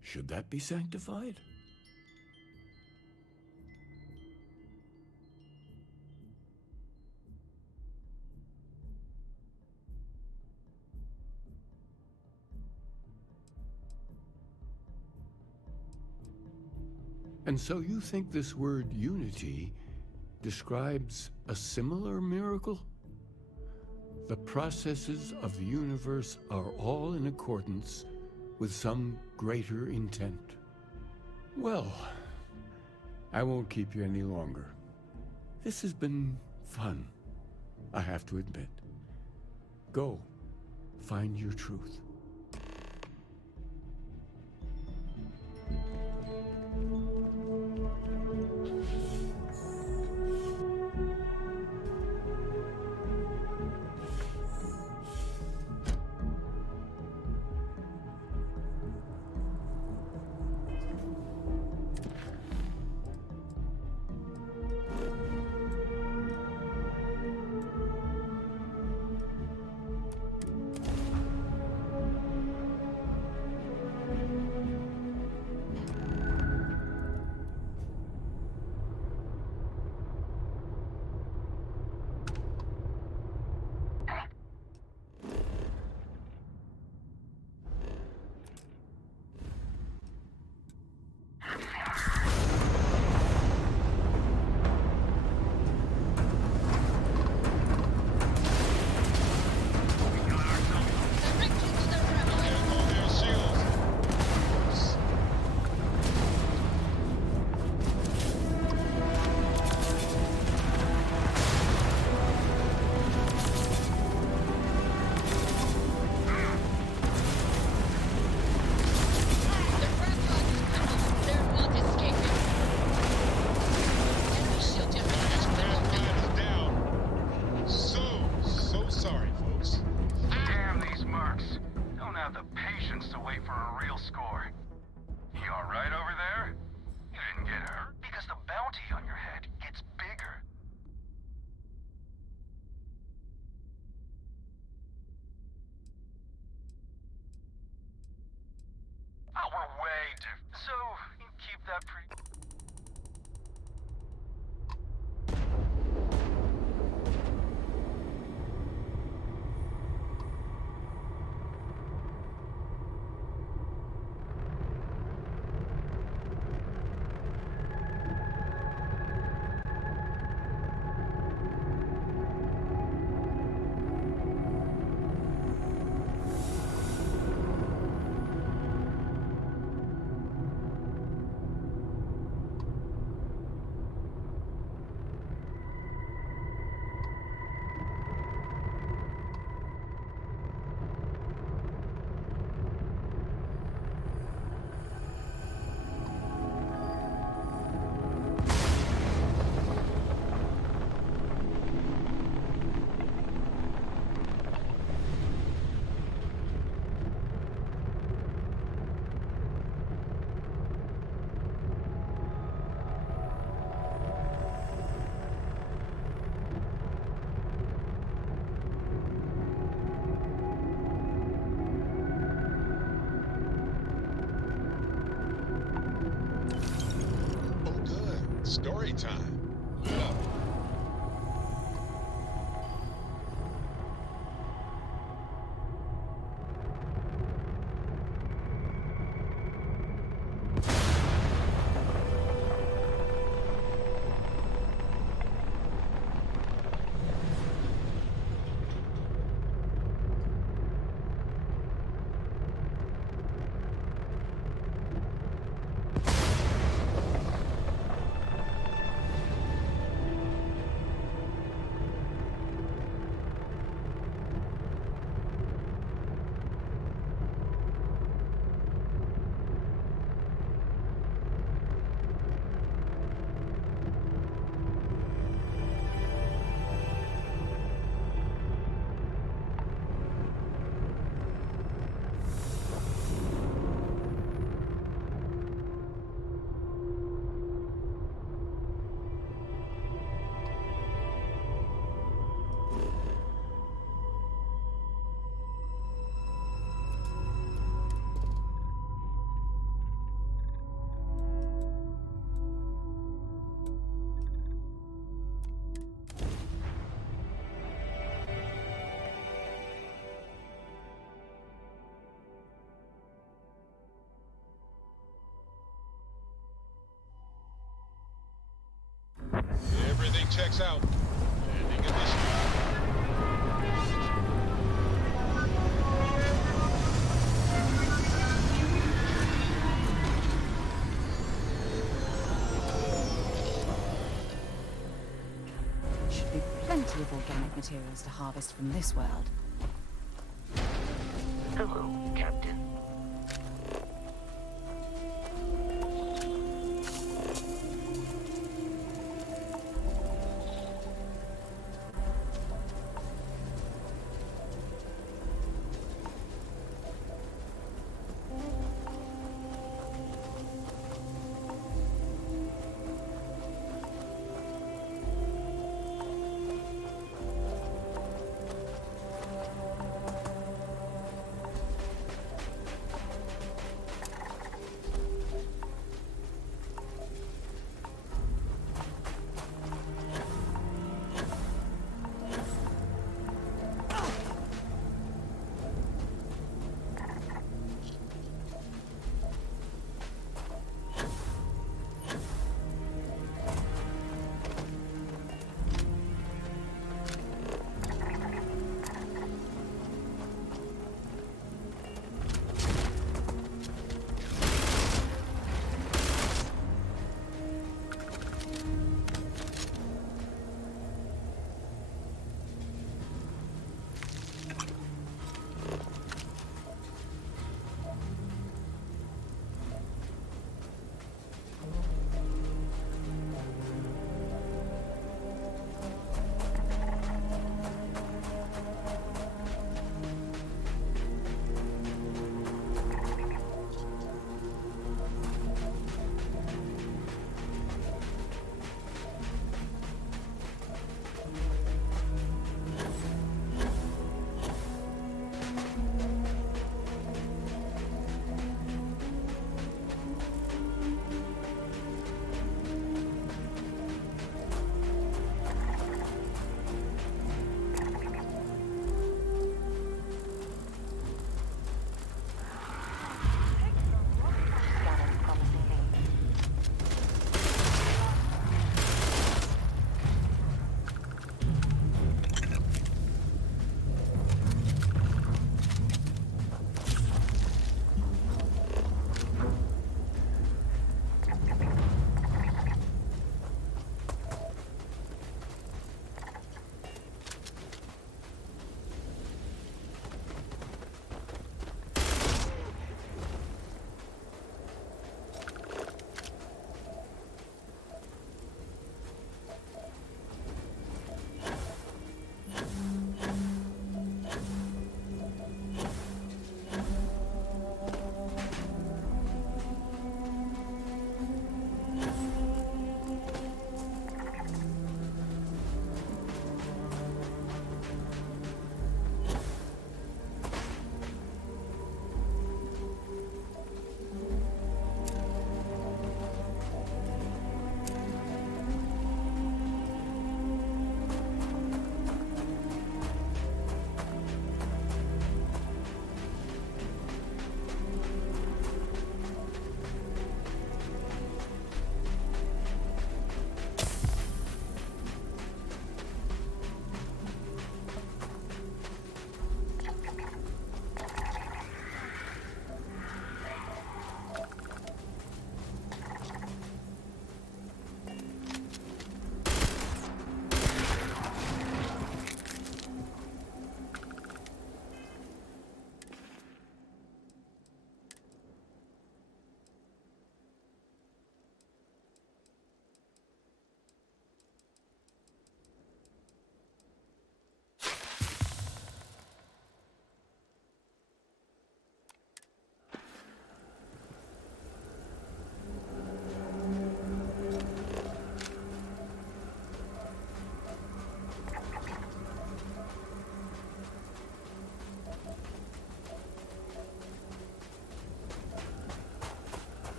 Should that be sanctified? And so you think this word unity describes a similar miracle? The processes of the universe are all in accordance with some greater intent. Well, I won't keep you any longer. This has been fun, I have to admit. Go, find your truth. Story time. Love it. checks out. Landing initiated. Should be plenty of organic materials to harvest from this world. Hello, Captain.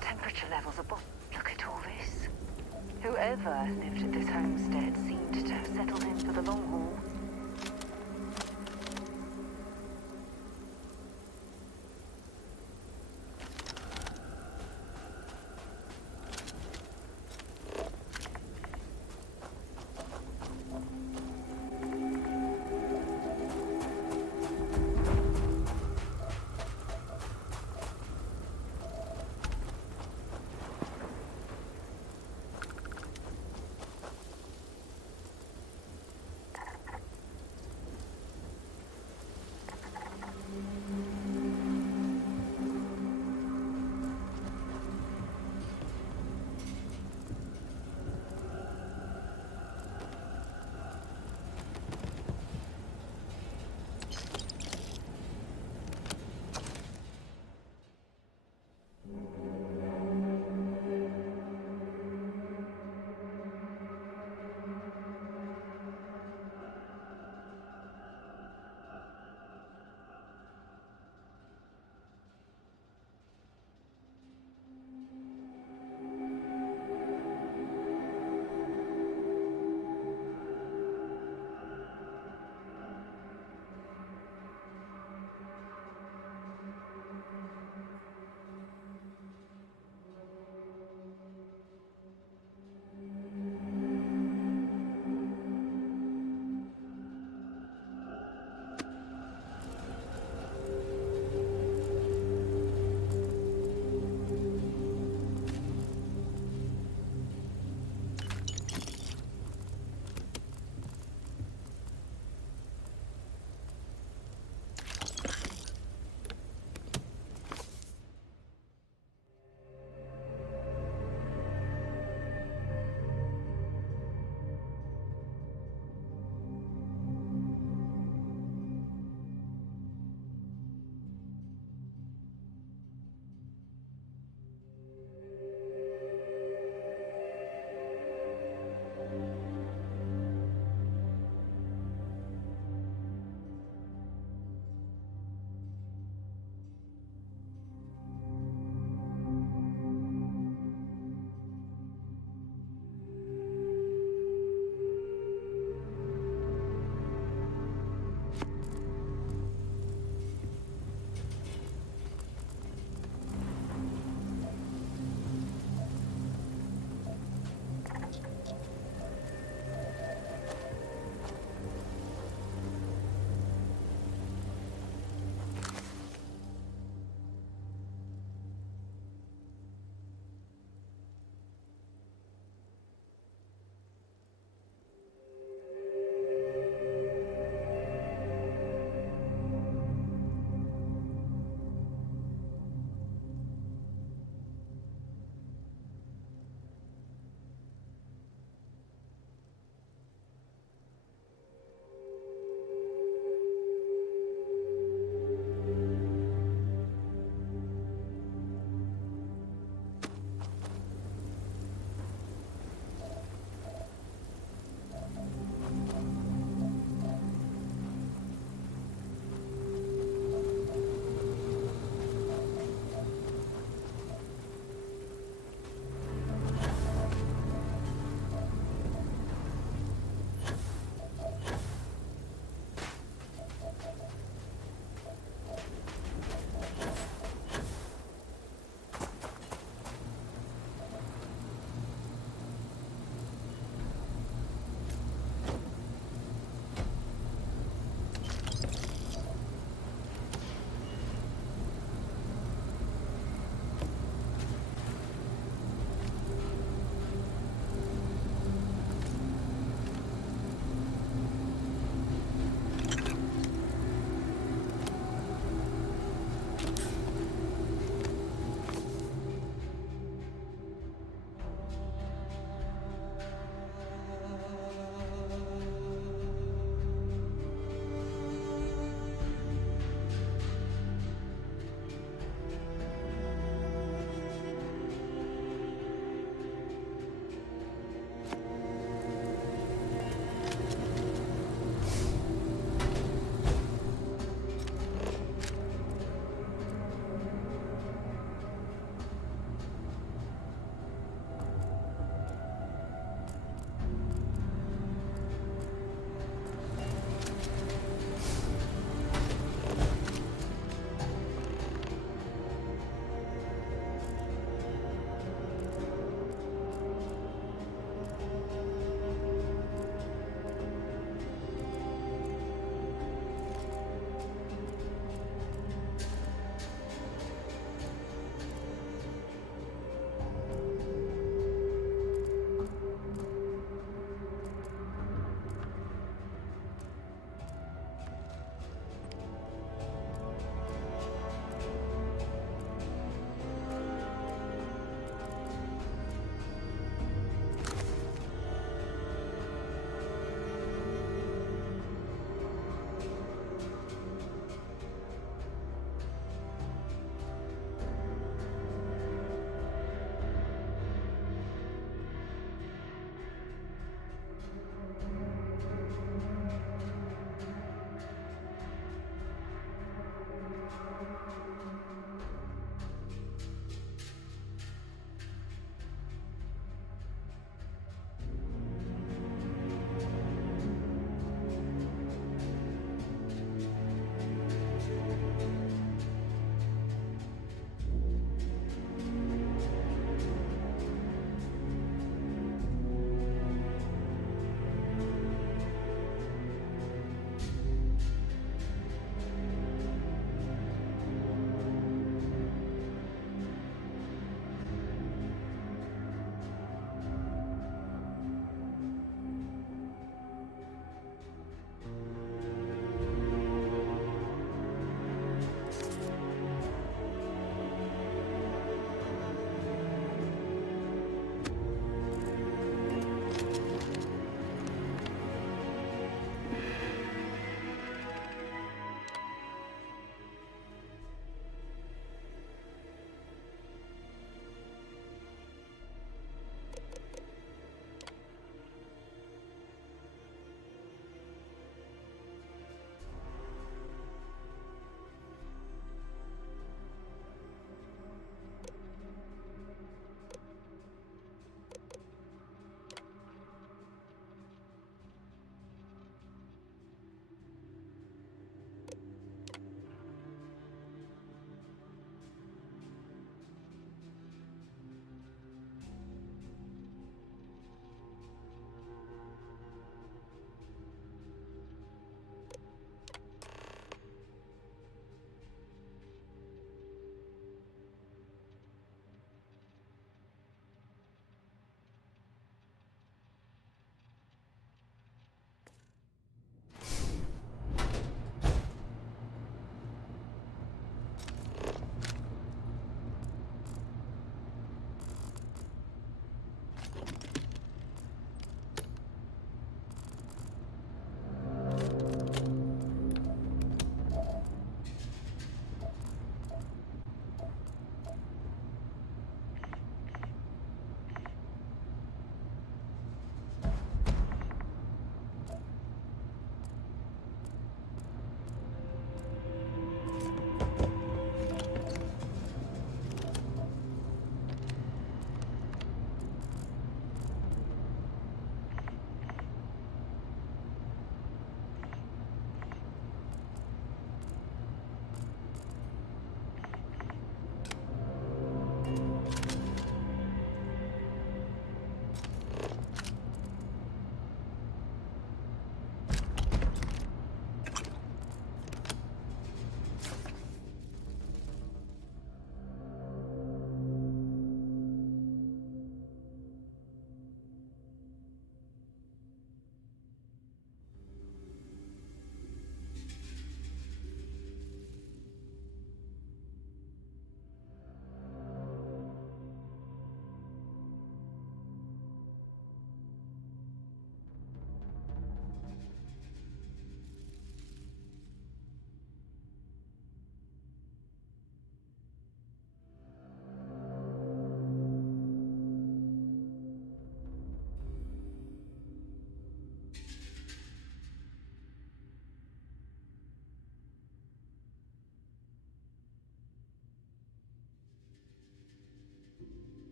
Temperature levels above. Look at all this. whoever lived at this homestead seemed to have settled in for the long haul.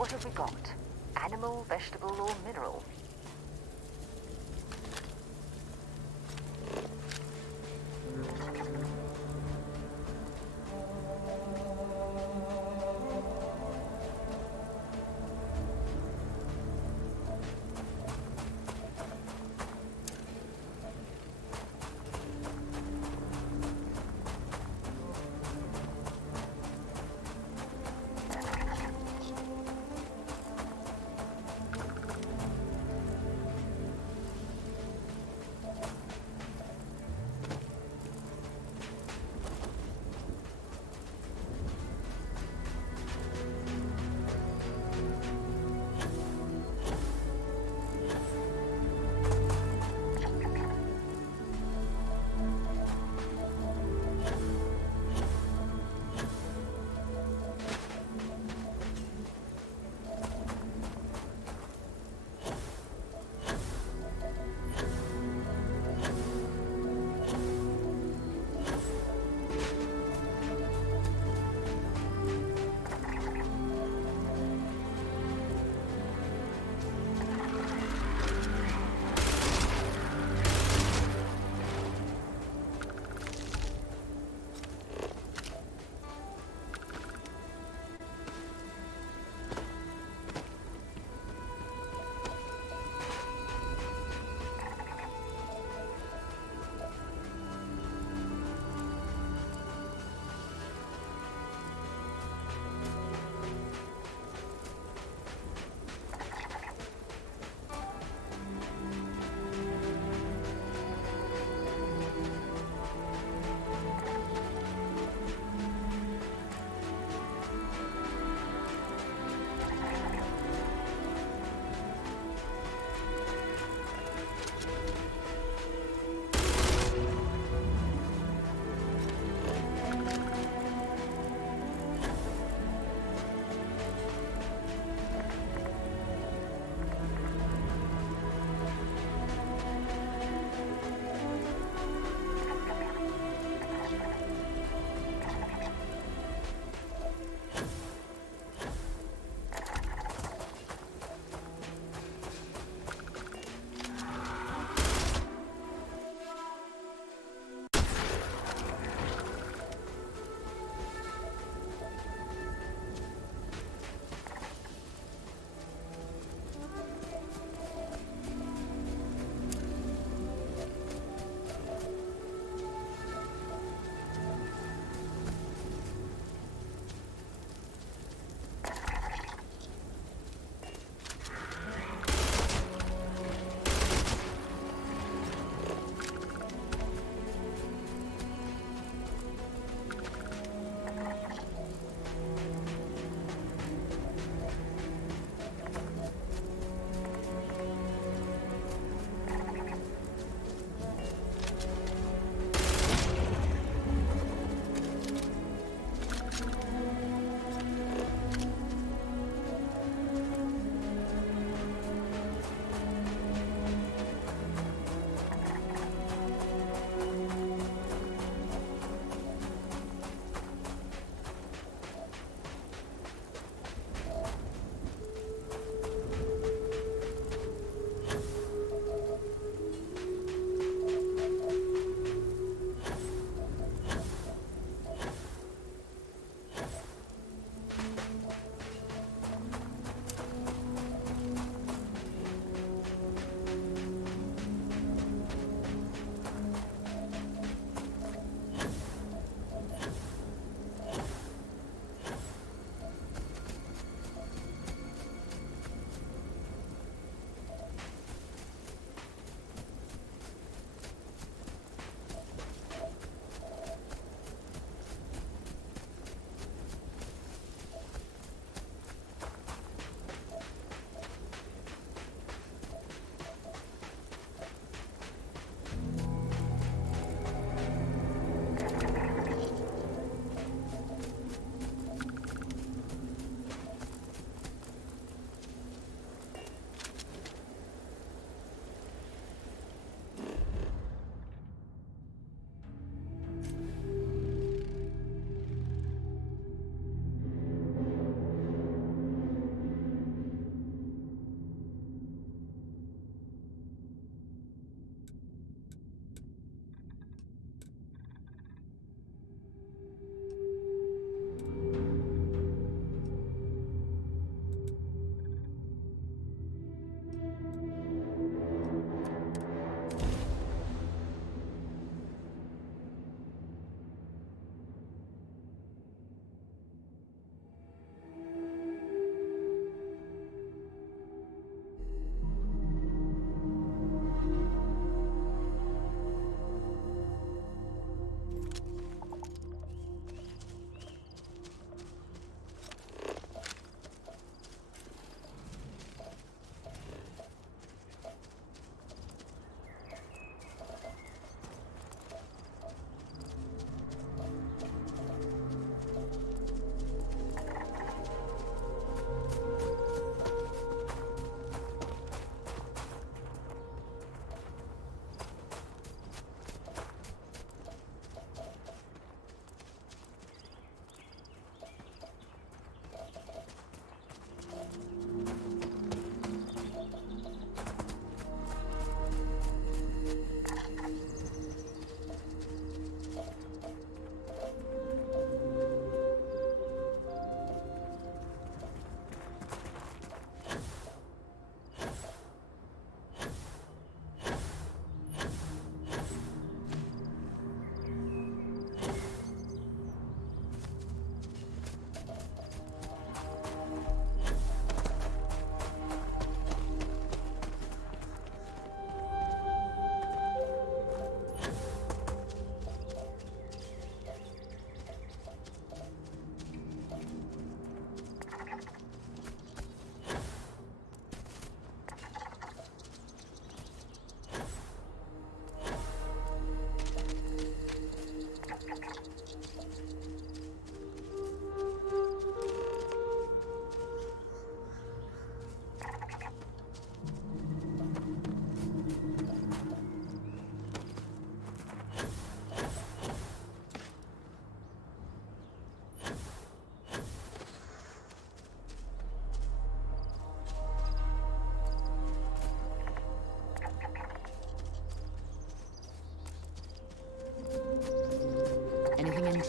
What have we got? Animal, vegetable, or mineral?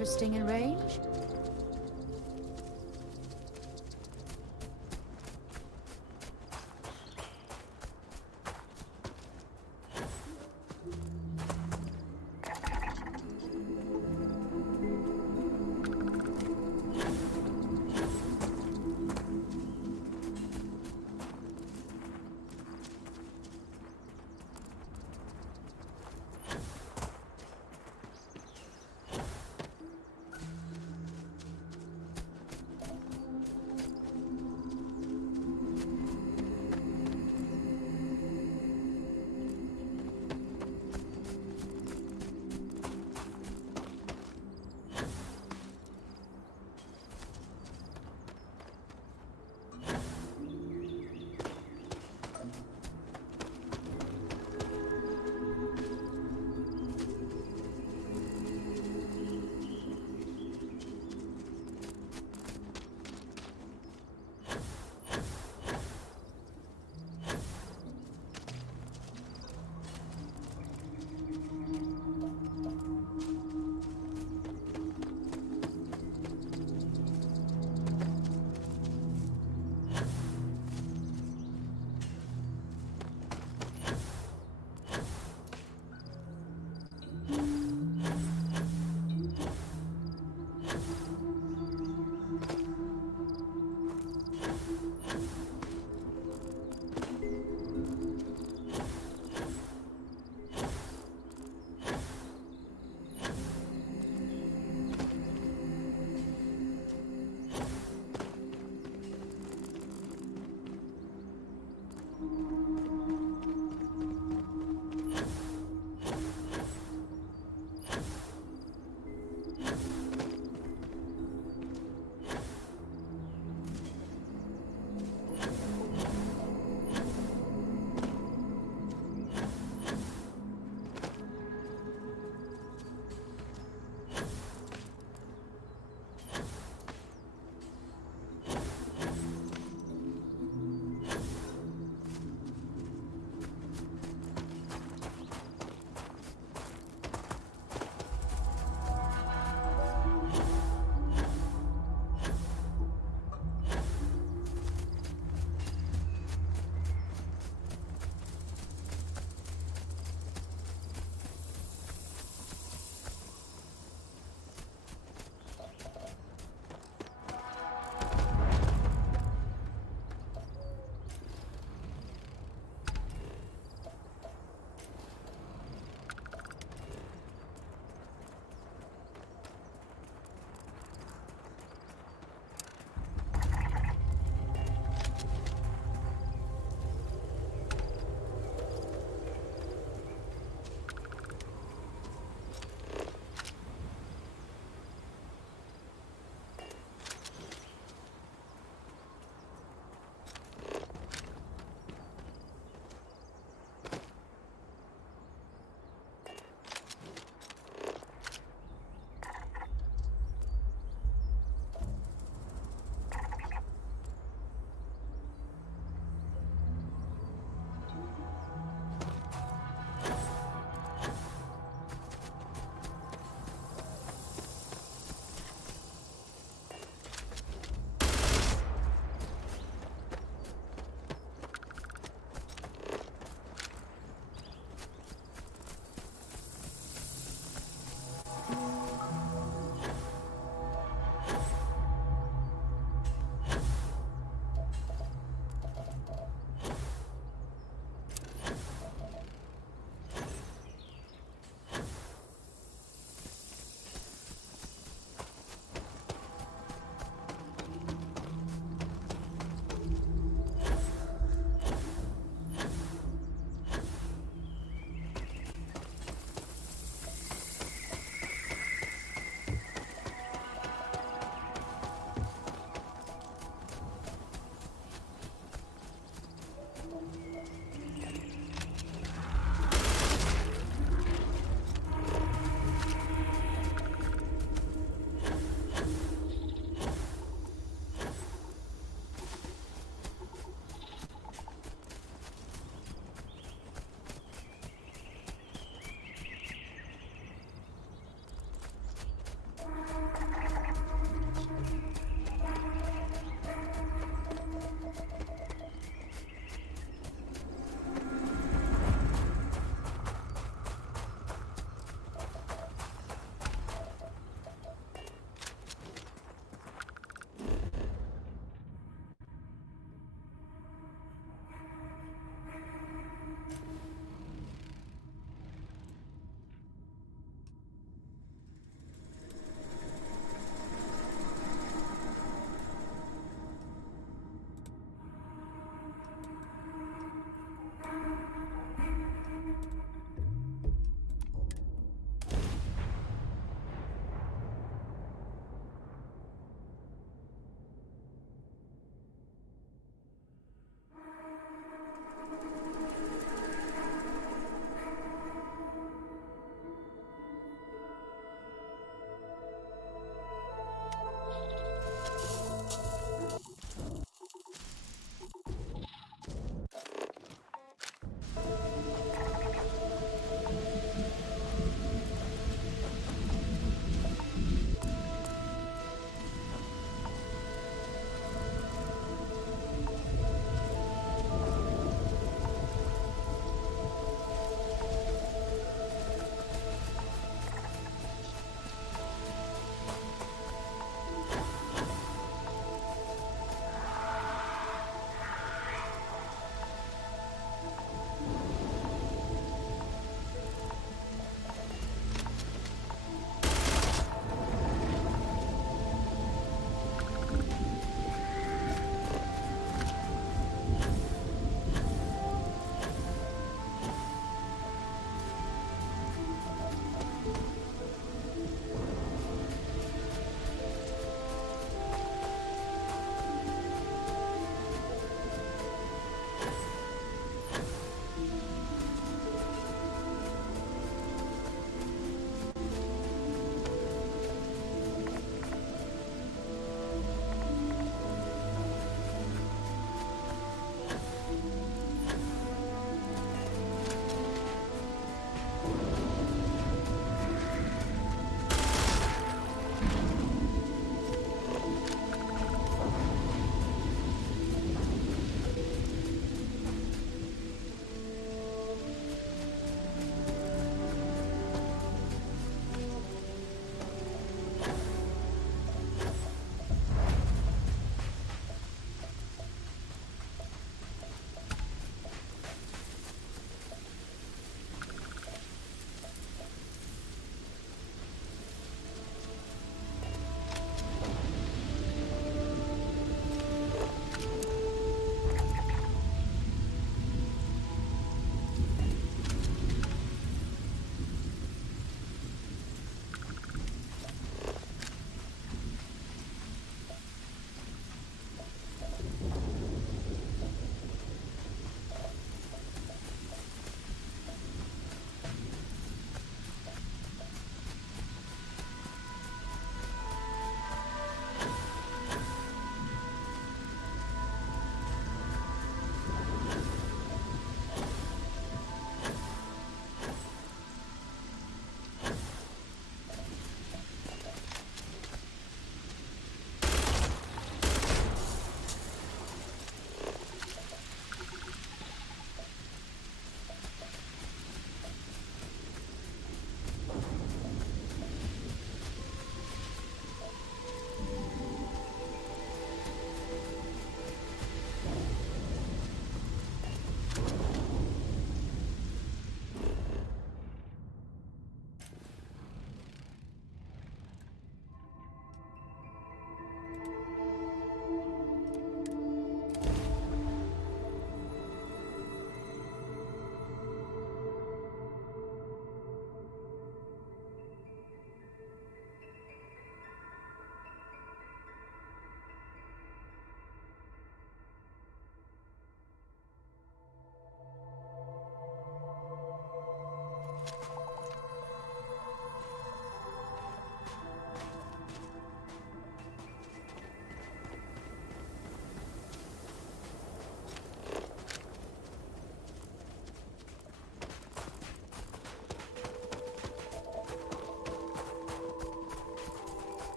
interesting in range?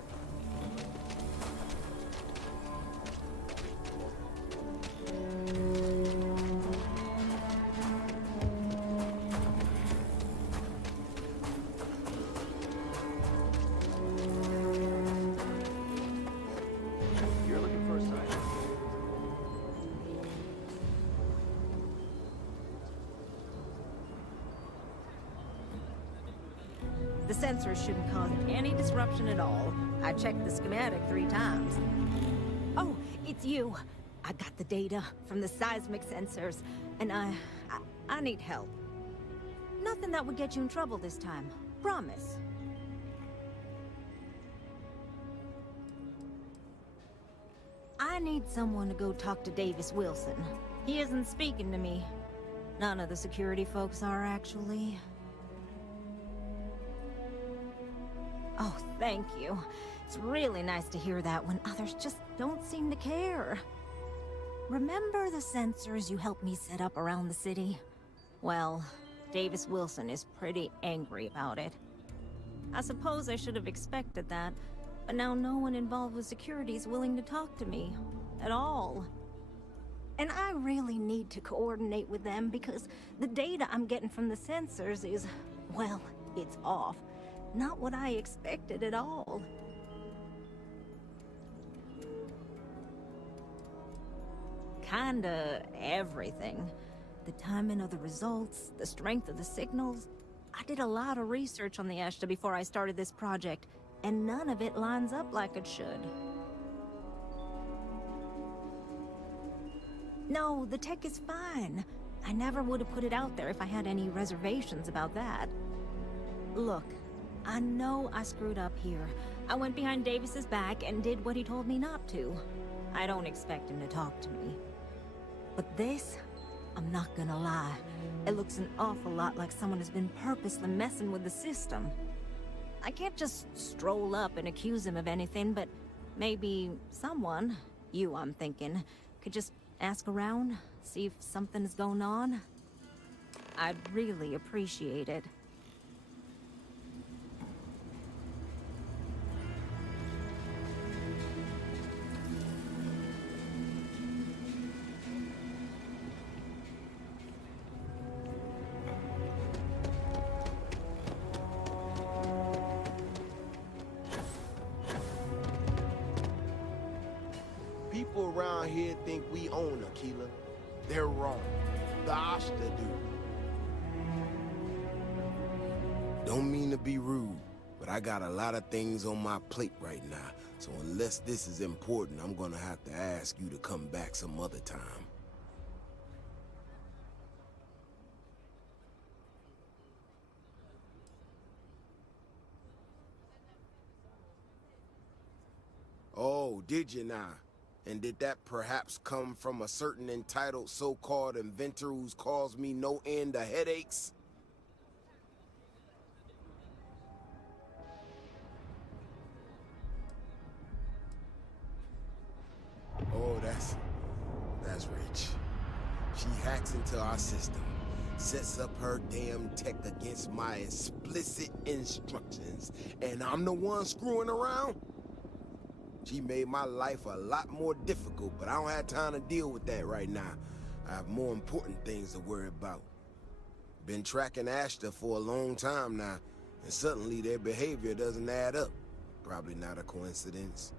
here. You're looking for a sign. The sensors shouldn't cause any disruption at all. I checked the schematic 3 times. Oh, it's you. I got the data from the seismic sensors, and I need help. Nothing that would get you in trouble this time. Promise. I need someone to go talk to Davis Wilson. He isn't speaking to me. None of the security folks are, actually. Oh, thank you. It's really nice to hear that when others just don't seem to care. Remember the sensors you helped me set up around the city? Well, Davis Wilson is pretty angry about it. I suppose I should have expected that, but now no one involved with security is willing to talk to me. At all. And I really need to coordinate with them because the data I'm getting from the sensors is, well, it's off. Not what I expected at all. Kinda everything. The timing of the results, the strength of the signals. I did a lot of research on the Ashta before I started this project, and none of it lines up like it should. No, the tech is fine. I never would have put it out there if I had any reservations about that. Look, I know I screwed up here. I went behind Davis's back and did what he told me not to. I don't expect him to talk to me. But this, I'm not gonna lie, it looks an awful lot like someone has been purposely messing with the system. I can't just stroll up and accuse him of anything, but maybe someone, you I'm thinking, could just ask around, see if something's going on. I'd really appreciate it. People around here think we own Aquila. They're wrong. The Ashta do. Don't mean to be rude, but I got a lot of things on my plate right now. So unless this is important, I'm gonna have to ask you to come back some other time. Oh, did you now? And did that perhaps come from a certain entitled so-called inventor who's caused me no end of headaches? Oh, that's rich. She hacks into our system, sets up her damn tech against my explicit instructions, and I'm the one screwing around? She made my life a lot more difficult, but I don't have time to deal with that right now. I have more important things to worry about. Been tracking Ashta for a long time now, and suddenly their behavior doesn't add up. Probably not a coincidence.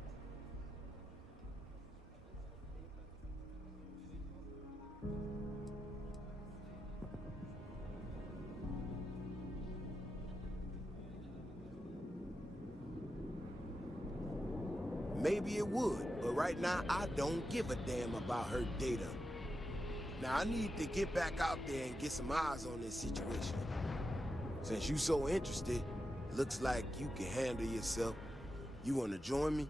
Maybe it would, but right now I don't give a damn about her data. Now I need to get back out there and get some eyes on this situation. Since you so interested, looks like you can handle yourself. You wanna join me?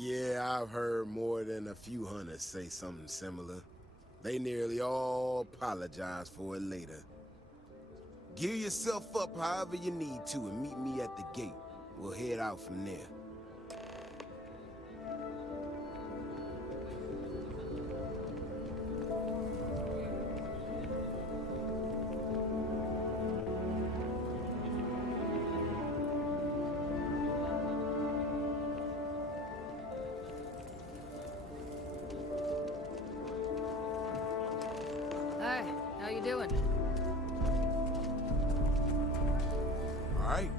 Yeah, I've heard more than a few hunters say something similar. They nearly all apologize for it later. Gear yourself up however you need to and meet me at the gate. We'll head out from there. doing? All right,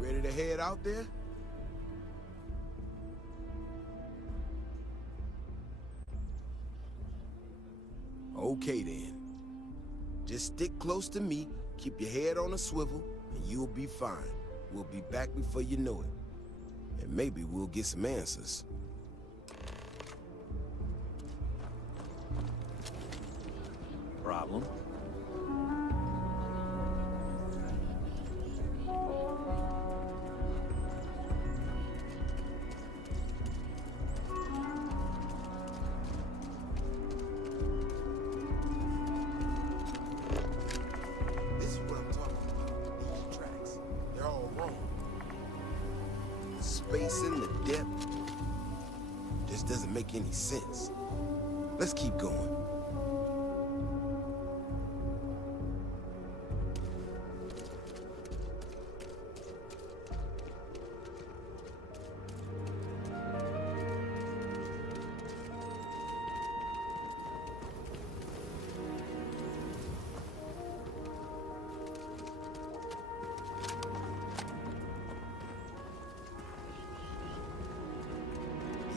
you ready to head out there? Okay then. Just stick close to me, keep your head on a swivel, and you'll be fine. We'll be back before you know it. And maybe we'll get some answers. Problem? This is what I'm talking about. These tracks, they're all wrong. The spacing, the depth, just doesn't make any sense. Let's keep going.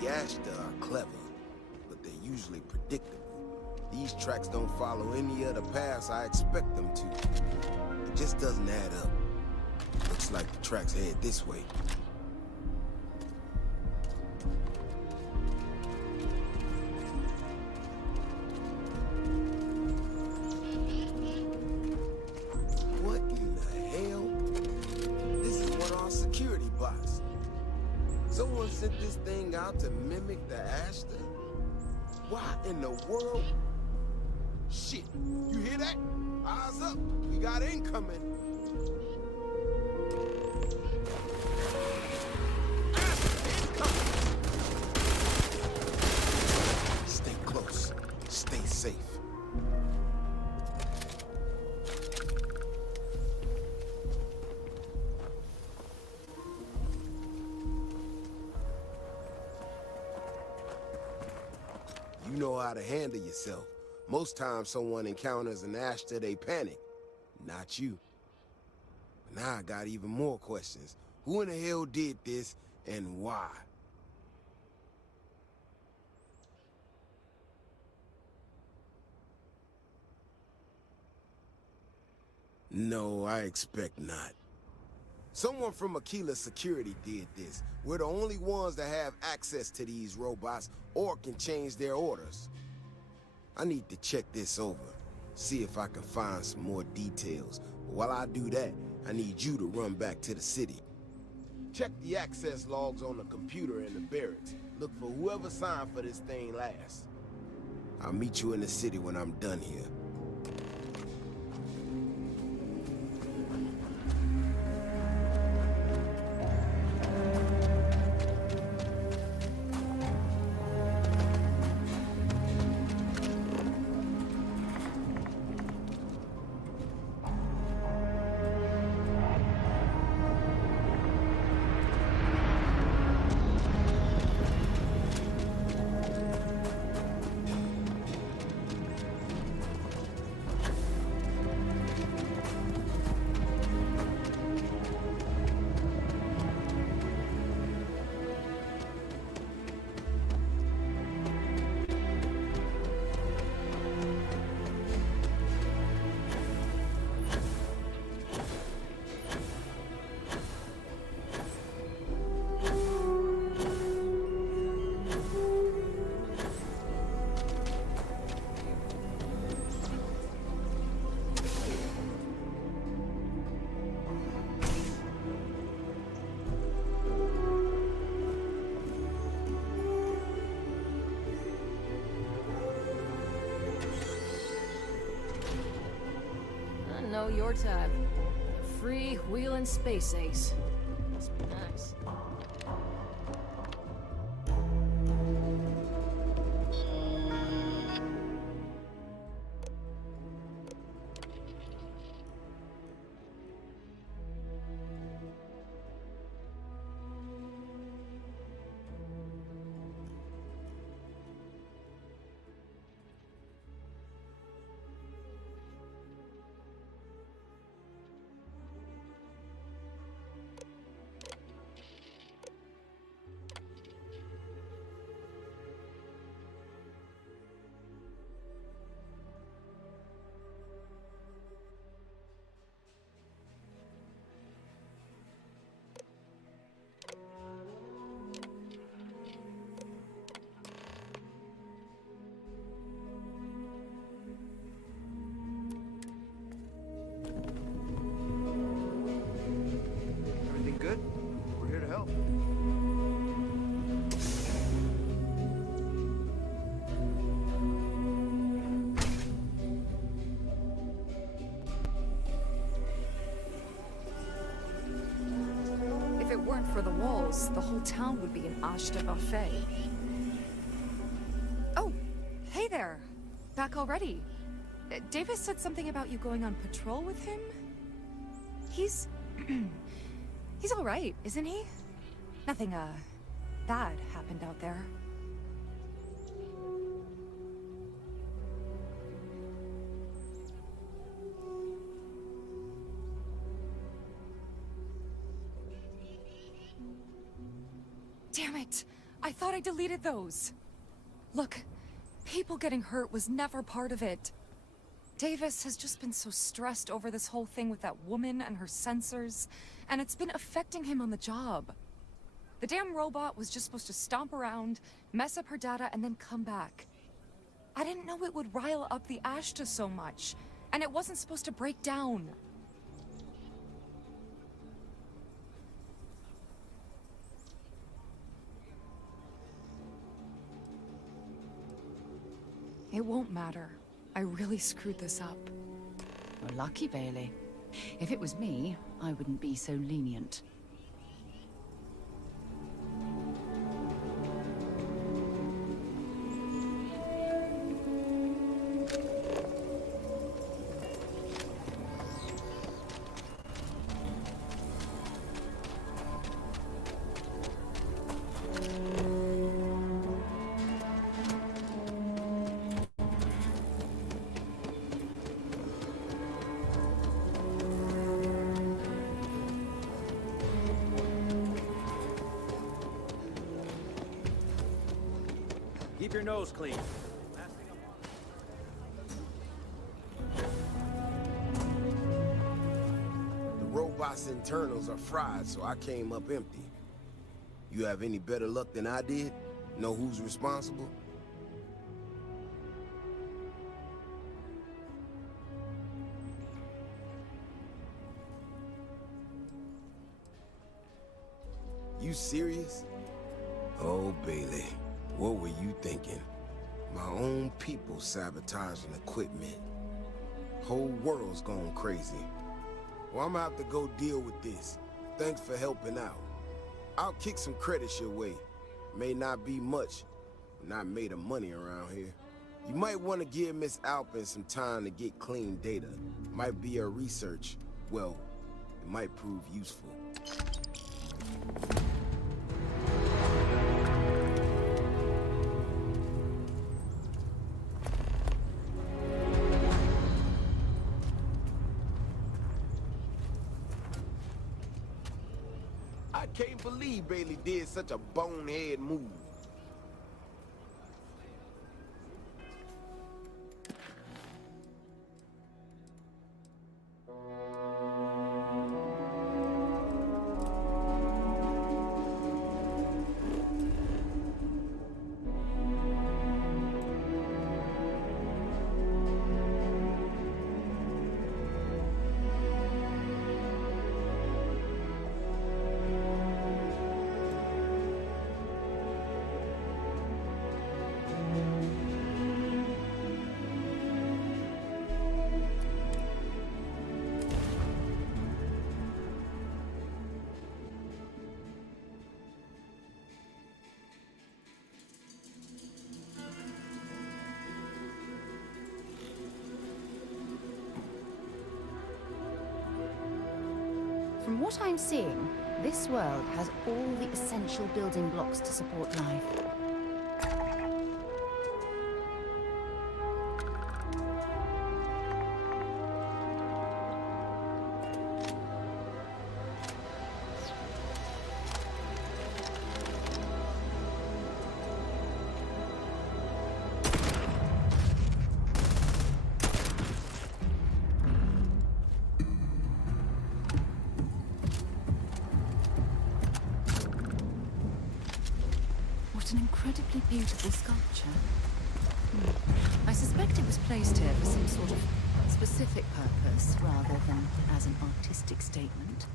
The Ashta are clever, but they're usually predictable. These tracks don't follow any of the paths I expect them to. It just doesn't add up. Looks like the tracks head this way. What in the hell? This is one of our security bots. Someone sent this thing out to mimic the Ashta? Why in the world? Shit, you hear that? Eyes up, we got incoming. Stay close, stay safe. You know how to handle yourself. Most times someone encounters an Ashta, they panic. Not you. But now I got even more questions. Who in the hell did this, and why? No, I expect not. Someone from Aquila Security did this. We're the only ones that have access to these robots or can change their orders. I need to check this over, see if I can find some more details. But while I do that, I need you to run back to the city. Check the access logs on the computer in the barracks. Look for whoever signed for this thing last. I'll meet you in the city when I'm done here. I know your type. A free-wheeling space ace. Must be nice. for the walls, the whole town would be an Ashta buffet. Oh, hey there. Back already. Davis said something about you going on patrol with him? He's... he's alright, isn't he? Nothing, bad happened out there. Damn it! I thought I deleted those! Look, people getting hurt was never part of it. Davis has just been so stressed over this whole thing with that woman and her sensors, and it's been affecting him on the job. The damn robot was just supposed to stomp around, mess up her data, and then come back. I didn't know it would rile up the Ashta so much, and it wasn't supposed to break down. It won't matter. I really screwed this up. Well, lucky, Bailey. If it was me, I wouldn't be so lenient. Keep your nose clean. The robot's internals are fried, so I came up empty. You have any better luck than I did? Know who's responsible? You serious? Oh, Bailey. What were you thinking? My own people sabotaging equipment. Whole world's gone crazy. Well, I'm gonna have to go deal with this. Thanks for helping out. I'll kick some credits your way. May not be much, but not made of money around here. You might want to give Miss Alpin some time to get clean data. Might be her research. Well, it might prove useful. I can't believe Bailey did such a bonehead move. From what I'm seeing, this world has all the essential building blocks to support life. What an incredibly beautiful sculpture. I suspect it was placed here for some sort of specific purpose rather than as an artistic statement.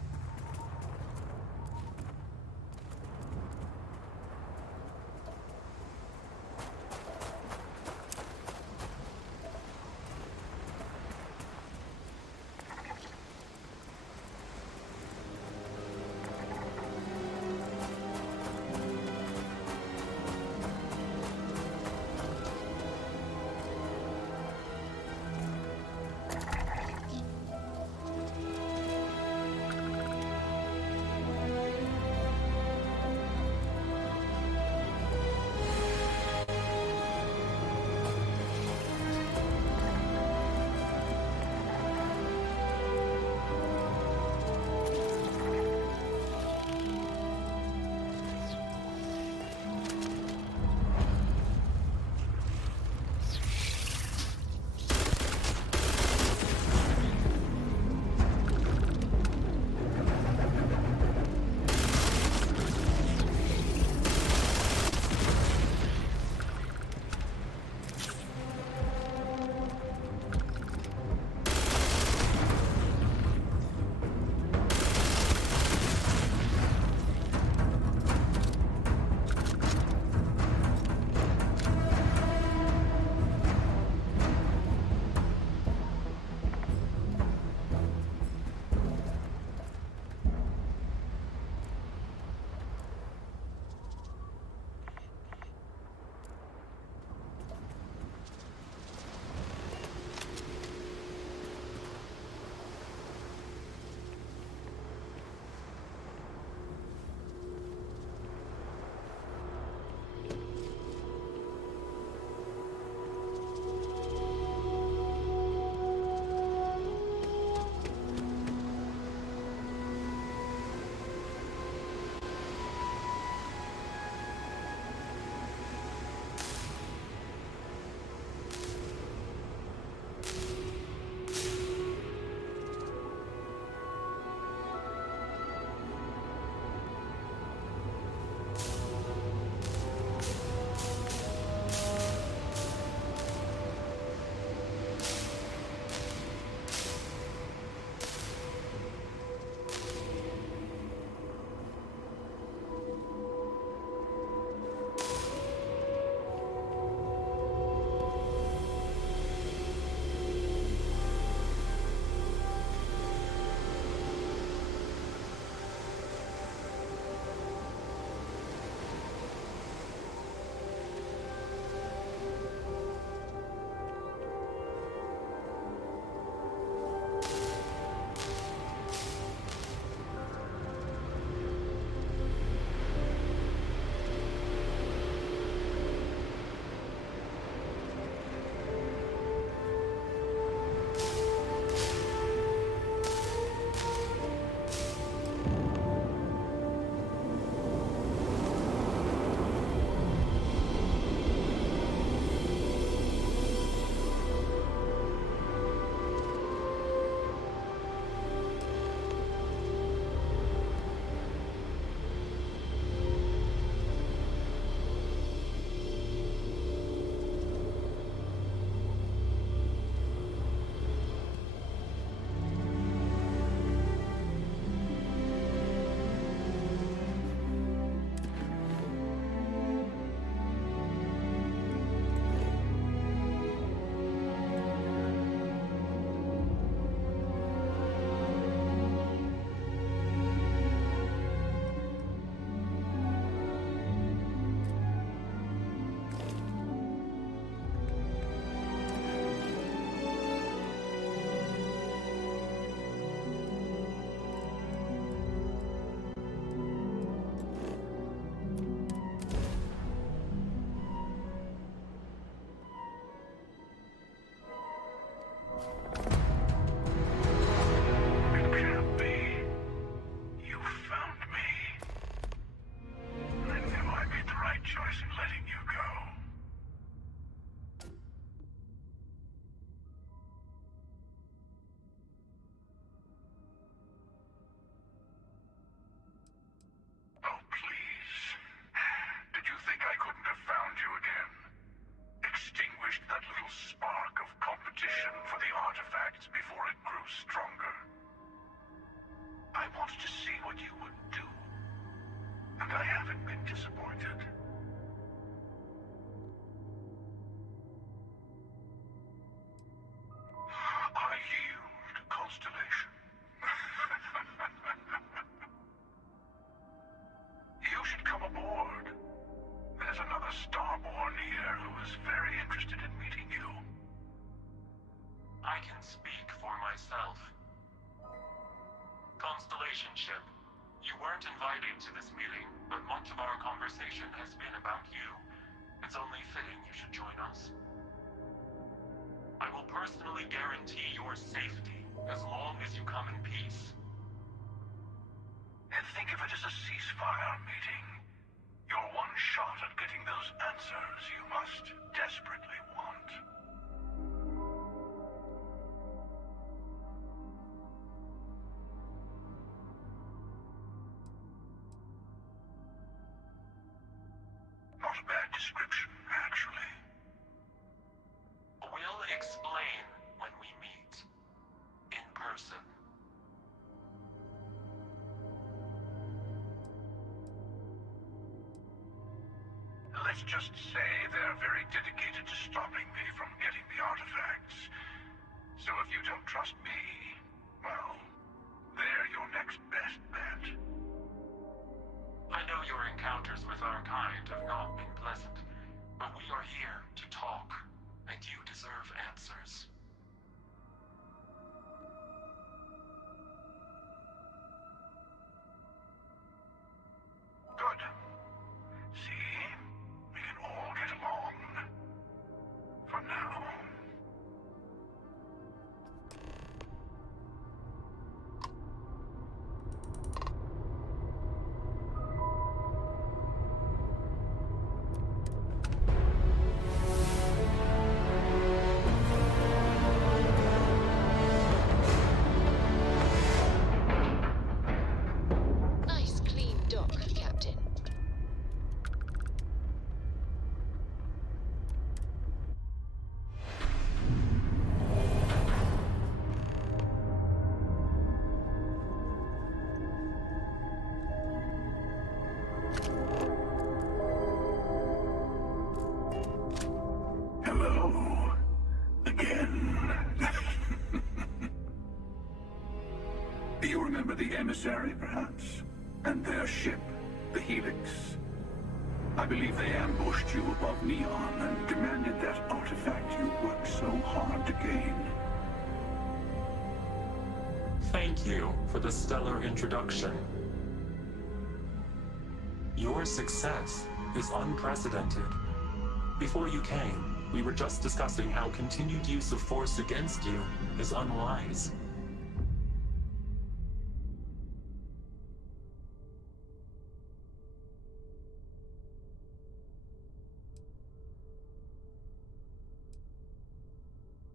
was very interested in meeting you. I can speak for myself. Constellation ship, you weren't invited to this meeting, but much of our conversation has been about you. It's only fitting you should join us. I will personally guarantee your safety as long as you come in peace. And think of it as a ceasefire meeting. Your one shot at getting those answers you must desperately want. Not a bad description, actually. We'll explain when we meet. In person. Let's just say they're very dedicated to stopping me from getting the artifacts. So if you don't trust me, well, they're your next best bet. I know your encounters with our kind have not been pleasant, but we are here to talk, and you deserve answers. Good. See? We can all get along. For now. Nice clean dock, Captain. Hello. Again. Do you remember the emissary, perhaps? And their ship, the Helix? I believe they ambushed you above Neon and demanded that artifact you worked so hard to gain. Thank you for the stellar introduction. Your success is unprecedented. Before you came, we were just discussing how continued use of force against you is unwise.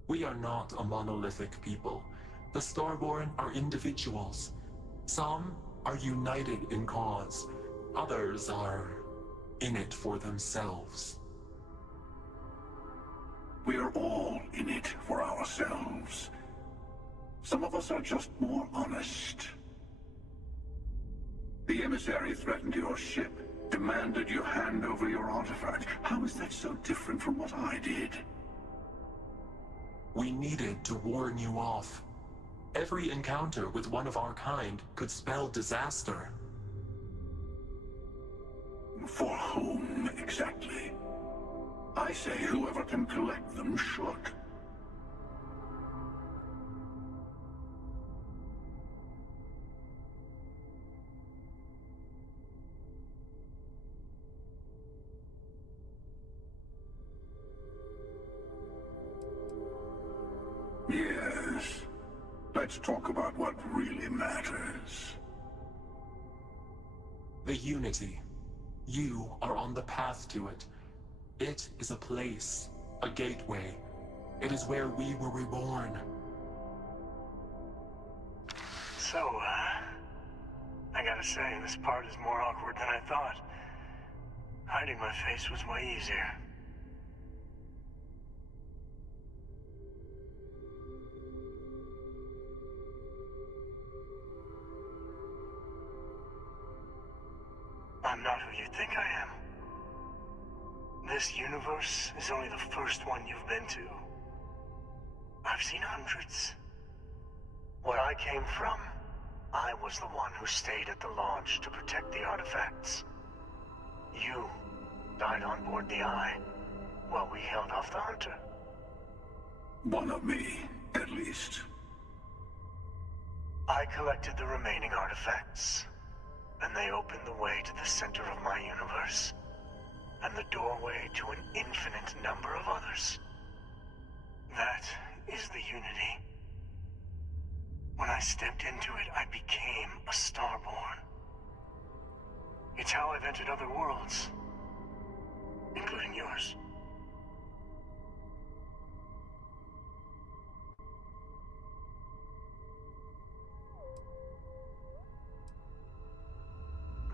We are not a monolithic people. The Starborn are individuals. Some are united in cause. Others are in it for themselves. We are all in it for ourselves. Some of us are just more honest. The emissary threatened your ship, demanded you hand over your artifact. How is that so different from what I did? We needed to warn you off. Every encounter with one of our kind could spell disaster. For whom, exactly? I say whoever can collect them should. Yes. Let's talk about what really matters. The Unity. You are on the path to it. It is a place, a gateway. It is where we were reborn. So, I gotta say, this part is more awkward than I thought. Hiding my face was way easier. I'm not who you think I am. This universe is only the first one you've been to. I've seen hundreds. Where I came from, I was the one who stayed at the launch to protect the artifacts. You died on board the Eye. while we held off the hunter. One of me, at least. I collected the remaining artifacts, and they opened the way to the center of my universe, and the doorway to an infinite number of others. That is the Unity. When I stepped into it, I became a Starborn. It's how I've entered other worlds, including yours.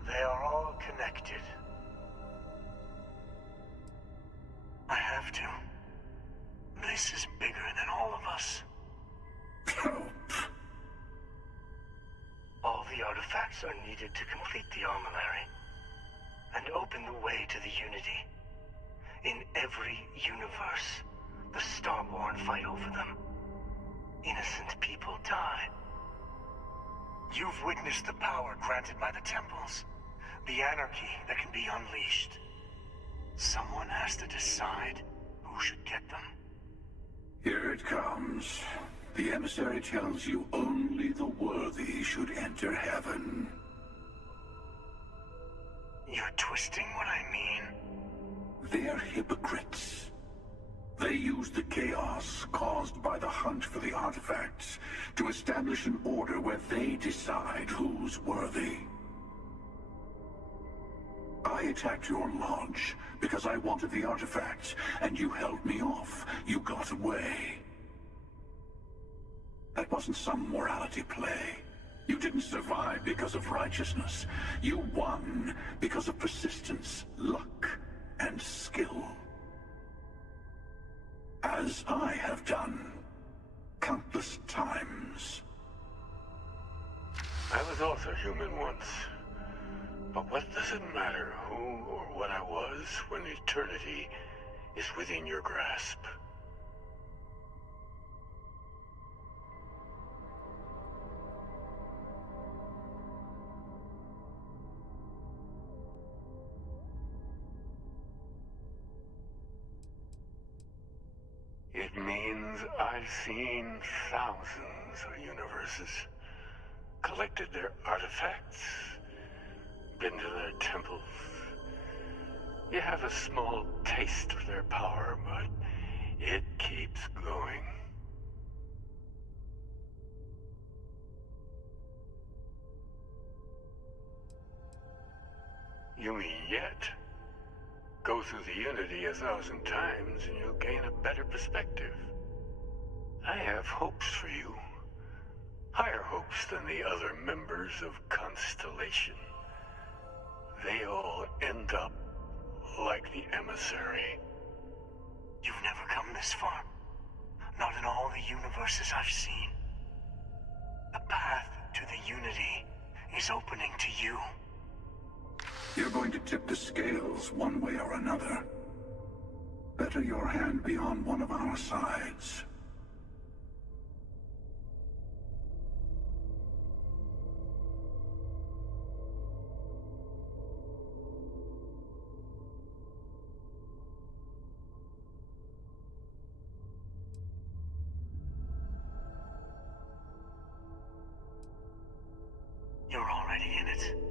They are all connected. I have to. This is bigger than all of us. All the artifacts are needed to complete the armillary and open the way to the Unity. In every universe, the Starborn fight over them. Innocent people die. You've witnessed the power granted by the temples, the anarchy that can be unleashed. Someone has to decide who should get them. Here it comes. The emissary tells you only the worthy should enter heaven. You're twisting what I mean. They're hypocrites. They use the chaos caused by the hunt for the artifacts to establish an order where they decide who's worthy. I attacked your launch because I wanted the artifacts, and you held me off. You got away. That wasn't some morality play. You didn't survive because of righteousness. You won because of persistence, luck, and skill. As I have done countless times. I was also human once. But what does it matter who or what I was when eternity is within your grasp? It means I've seen thousands of universes, collected their artifacts, been to their temples. You have a small taste of their power, but it keeps going. You mean yet? Go through the Unity 1,000 times and you'll gain a better perspective. I have hopes for you. Higher hopes than the other members of Constellation. They all end up like the emissary. You've never come this far. Not in all the universes I've seen. The path to the Unity is opening to you. You're going to tip the scales one way or another. Better your hand be on one of our sides. You're already in it.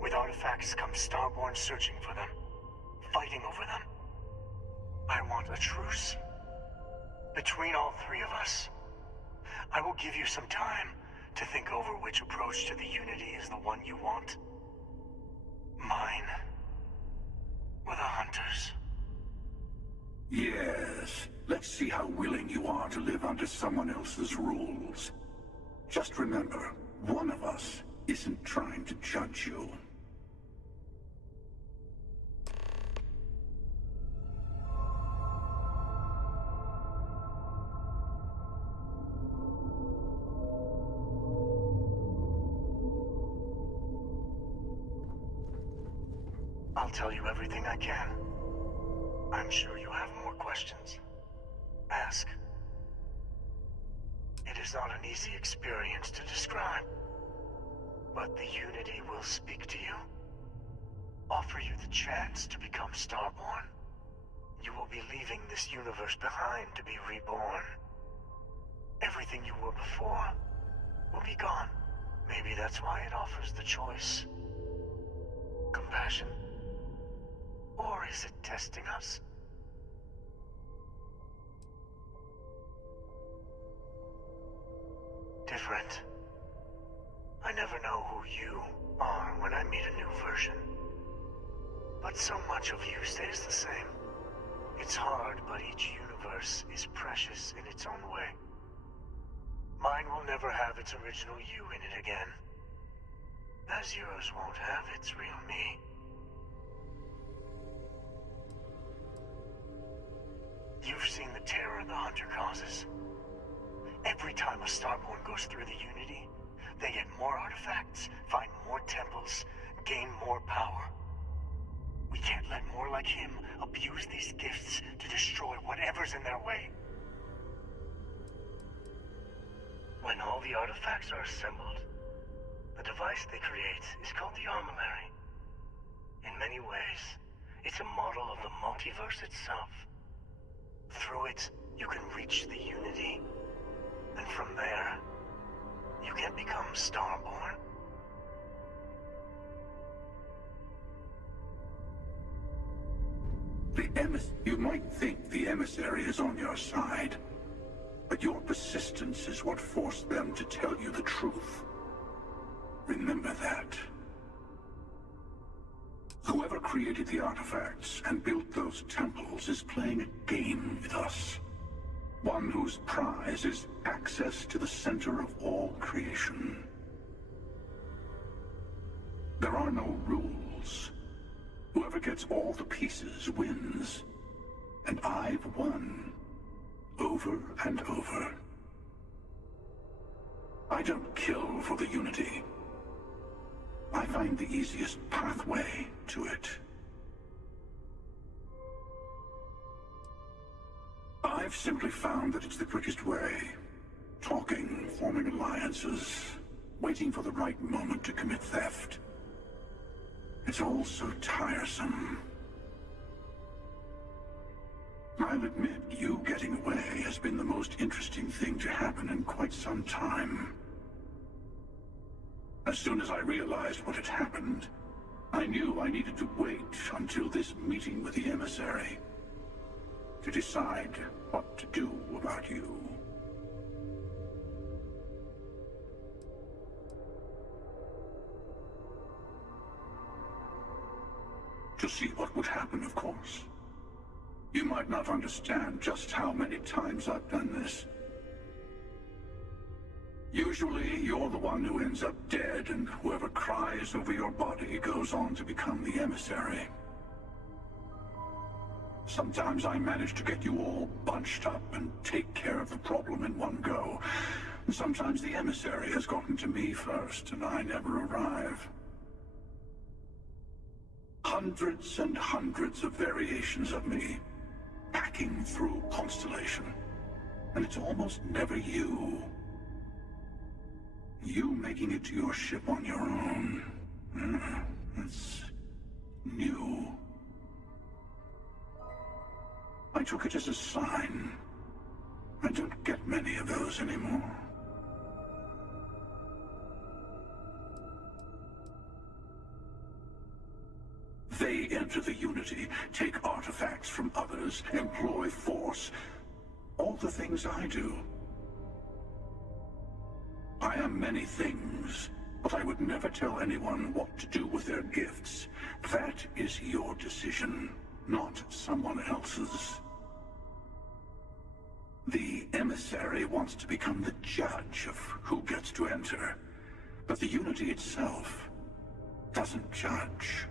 With artifacts comes Starborn searching for them, fighting over them. I want a truce. Between all three of us. I will give you some time to think over which approach to the Unity is the one you want. Mine, or the Hunters. Yes, let's see how willing you are to live under someone else's rules. Just remember, one of us isn't trying to judge you. I'll tell you everything I can. I'm sure you have more questions. Ask. It is not an easy experience to describe. But the Unity will speak to you. Offer you the chance to become Starborn. You will be leaving this universe behind to be reborn. Everything you were before will be gone. Maybe that's why it offers the choice. Compassion? Or is it testing us? Different. I never know who you are when I meet a new version. But so much of you stays the same. It's hard, but each universe is precious in its own way. Mine will never have its original you in it again. As yours won't have its real me. You've seen the terror the Hunter causes. Every time a Starborn goes through the Unity, they get more artifacts, find more temples, gain more power. We can't let more like him abuse these gifts to destroy whatever's in their way. When all the artifacts are assembled, the device they create is called the Armillary. In many ways, it's a model of the multiverse itself. Through it, you can reach the Unity. And from there, you can become Starborn. You might think the emissary is on your side, but your persistence is what forced them to tell you the truth. Remember that. Whoever created the artifacts and built those temples is playing a game with us. One whose prize is access to the center of all creation. There are no rules. Whoever gets all the pieces wins. And I've won. Over and over. I don't kill for the Unity. I find the easiest pathway to it. I've simply found that it's the quickest way. Talking, forming alliances, waiting for the right moment to commit theft. It's all so tiresome. I'll admit, you getting away has been the most interesting thing to happen in quite some time. As soon as I realized what had happened, I knew I needed to wait until this meeting with the emissary to decide what to do about you. To see what would happen, of course. You might not understand just how many times I've done this. Usually, you're the one who ends up dead, and whoever cries over your body goes on to become the emissary. Sometimes I manage to get you all bunched up and take care of the problem in one go. Sometimes the emissary has gotten to me first, and I never arrive. Hundreds and hundreds of variations of me, hacking through Constellation. And it's almost never you. You making it to your ship on your own. That's new. I took it as a sign. I don't get many of those anymore. They enter the Unity, take artifacts from others, employ force. All the things I do. I am many things, but I would never tell anyone what to do with their gifts. That is your decision, not someone else's. The emissary wants to become the judge of who gets to enter, but the Unity itself doesn't judge.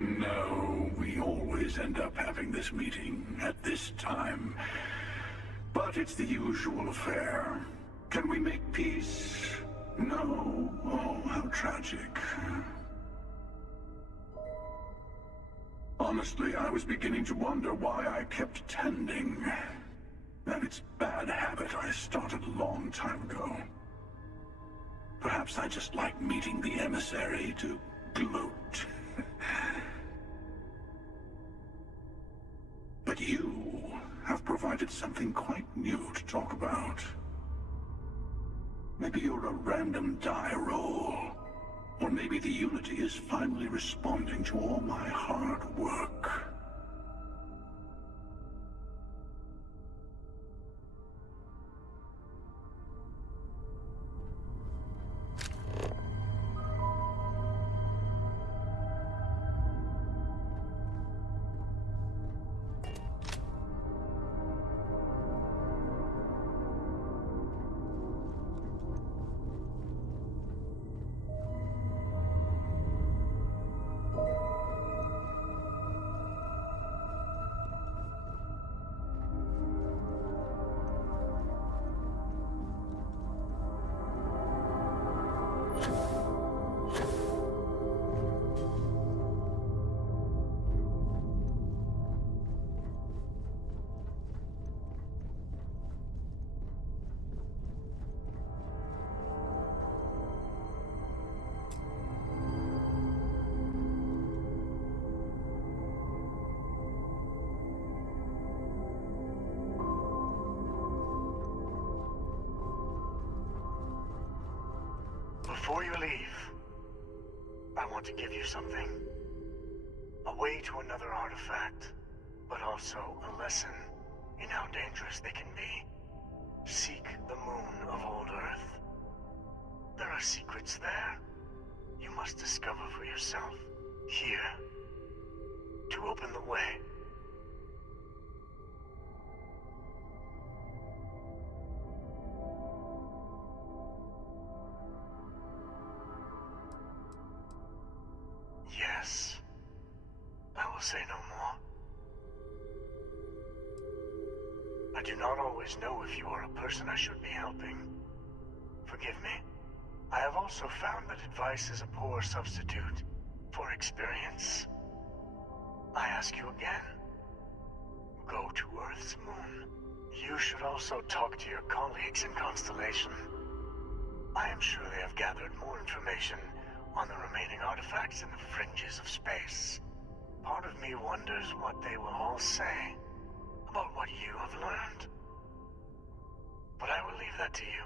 No, we always end up having this meeting at this time. But it's the usual affair. Can we make peace? No. Oh, how tragic. Honestly, I was beginning to wonder why I kept attending. And it's a bad habit I started a long time ago. Perhaps I just like meeting the emissary to gloat. But you have provided something quite new to talk about. Maybe you're a random die roll. Or maybe the Unity is finally responding to all my hard work. Before you leave, I want to give you something. A way to another artifact, but also a lesson in how dangerous they can be. Seek the moon of old Earth. There are secrets there you must discover for yourself. Here, to open the way. Yes. I will say no more. I do not always know if you are a person I should be helping. Forgive me. I have also found that advice is a poor substitute for experience. I ask you again. Go to Earth's moon. You should also talk to your colleagues in Constellation. I am sure they have gathered more information on the remaining artifacts in the fringes of space. Part of me wonders what they will all say about what you have learned. But I will leave that to you.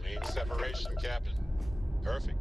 Clean separation, Captain. Perfect.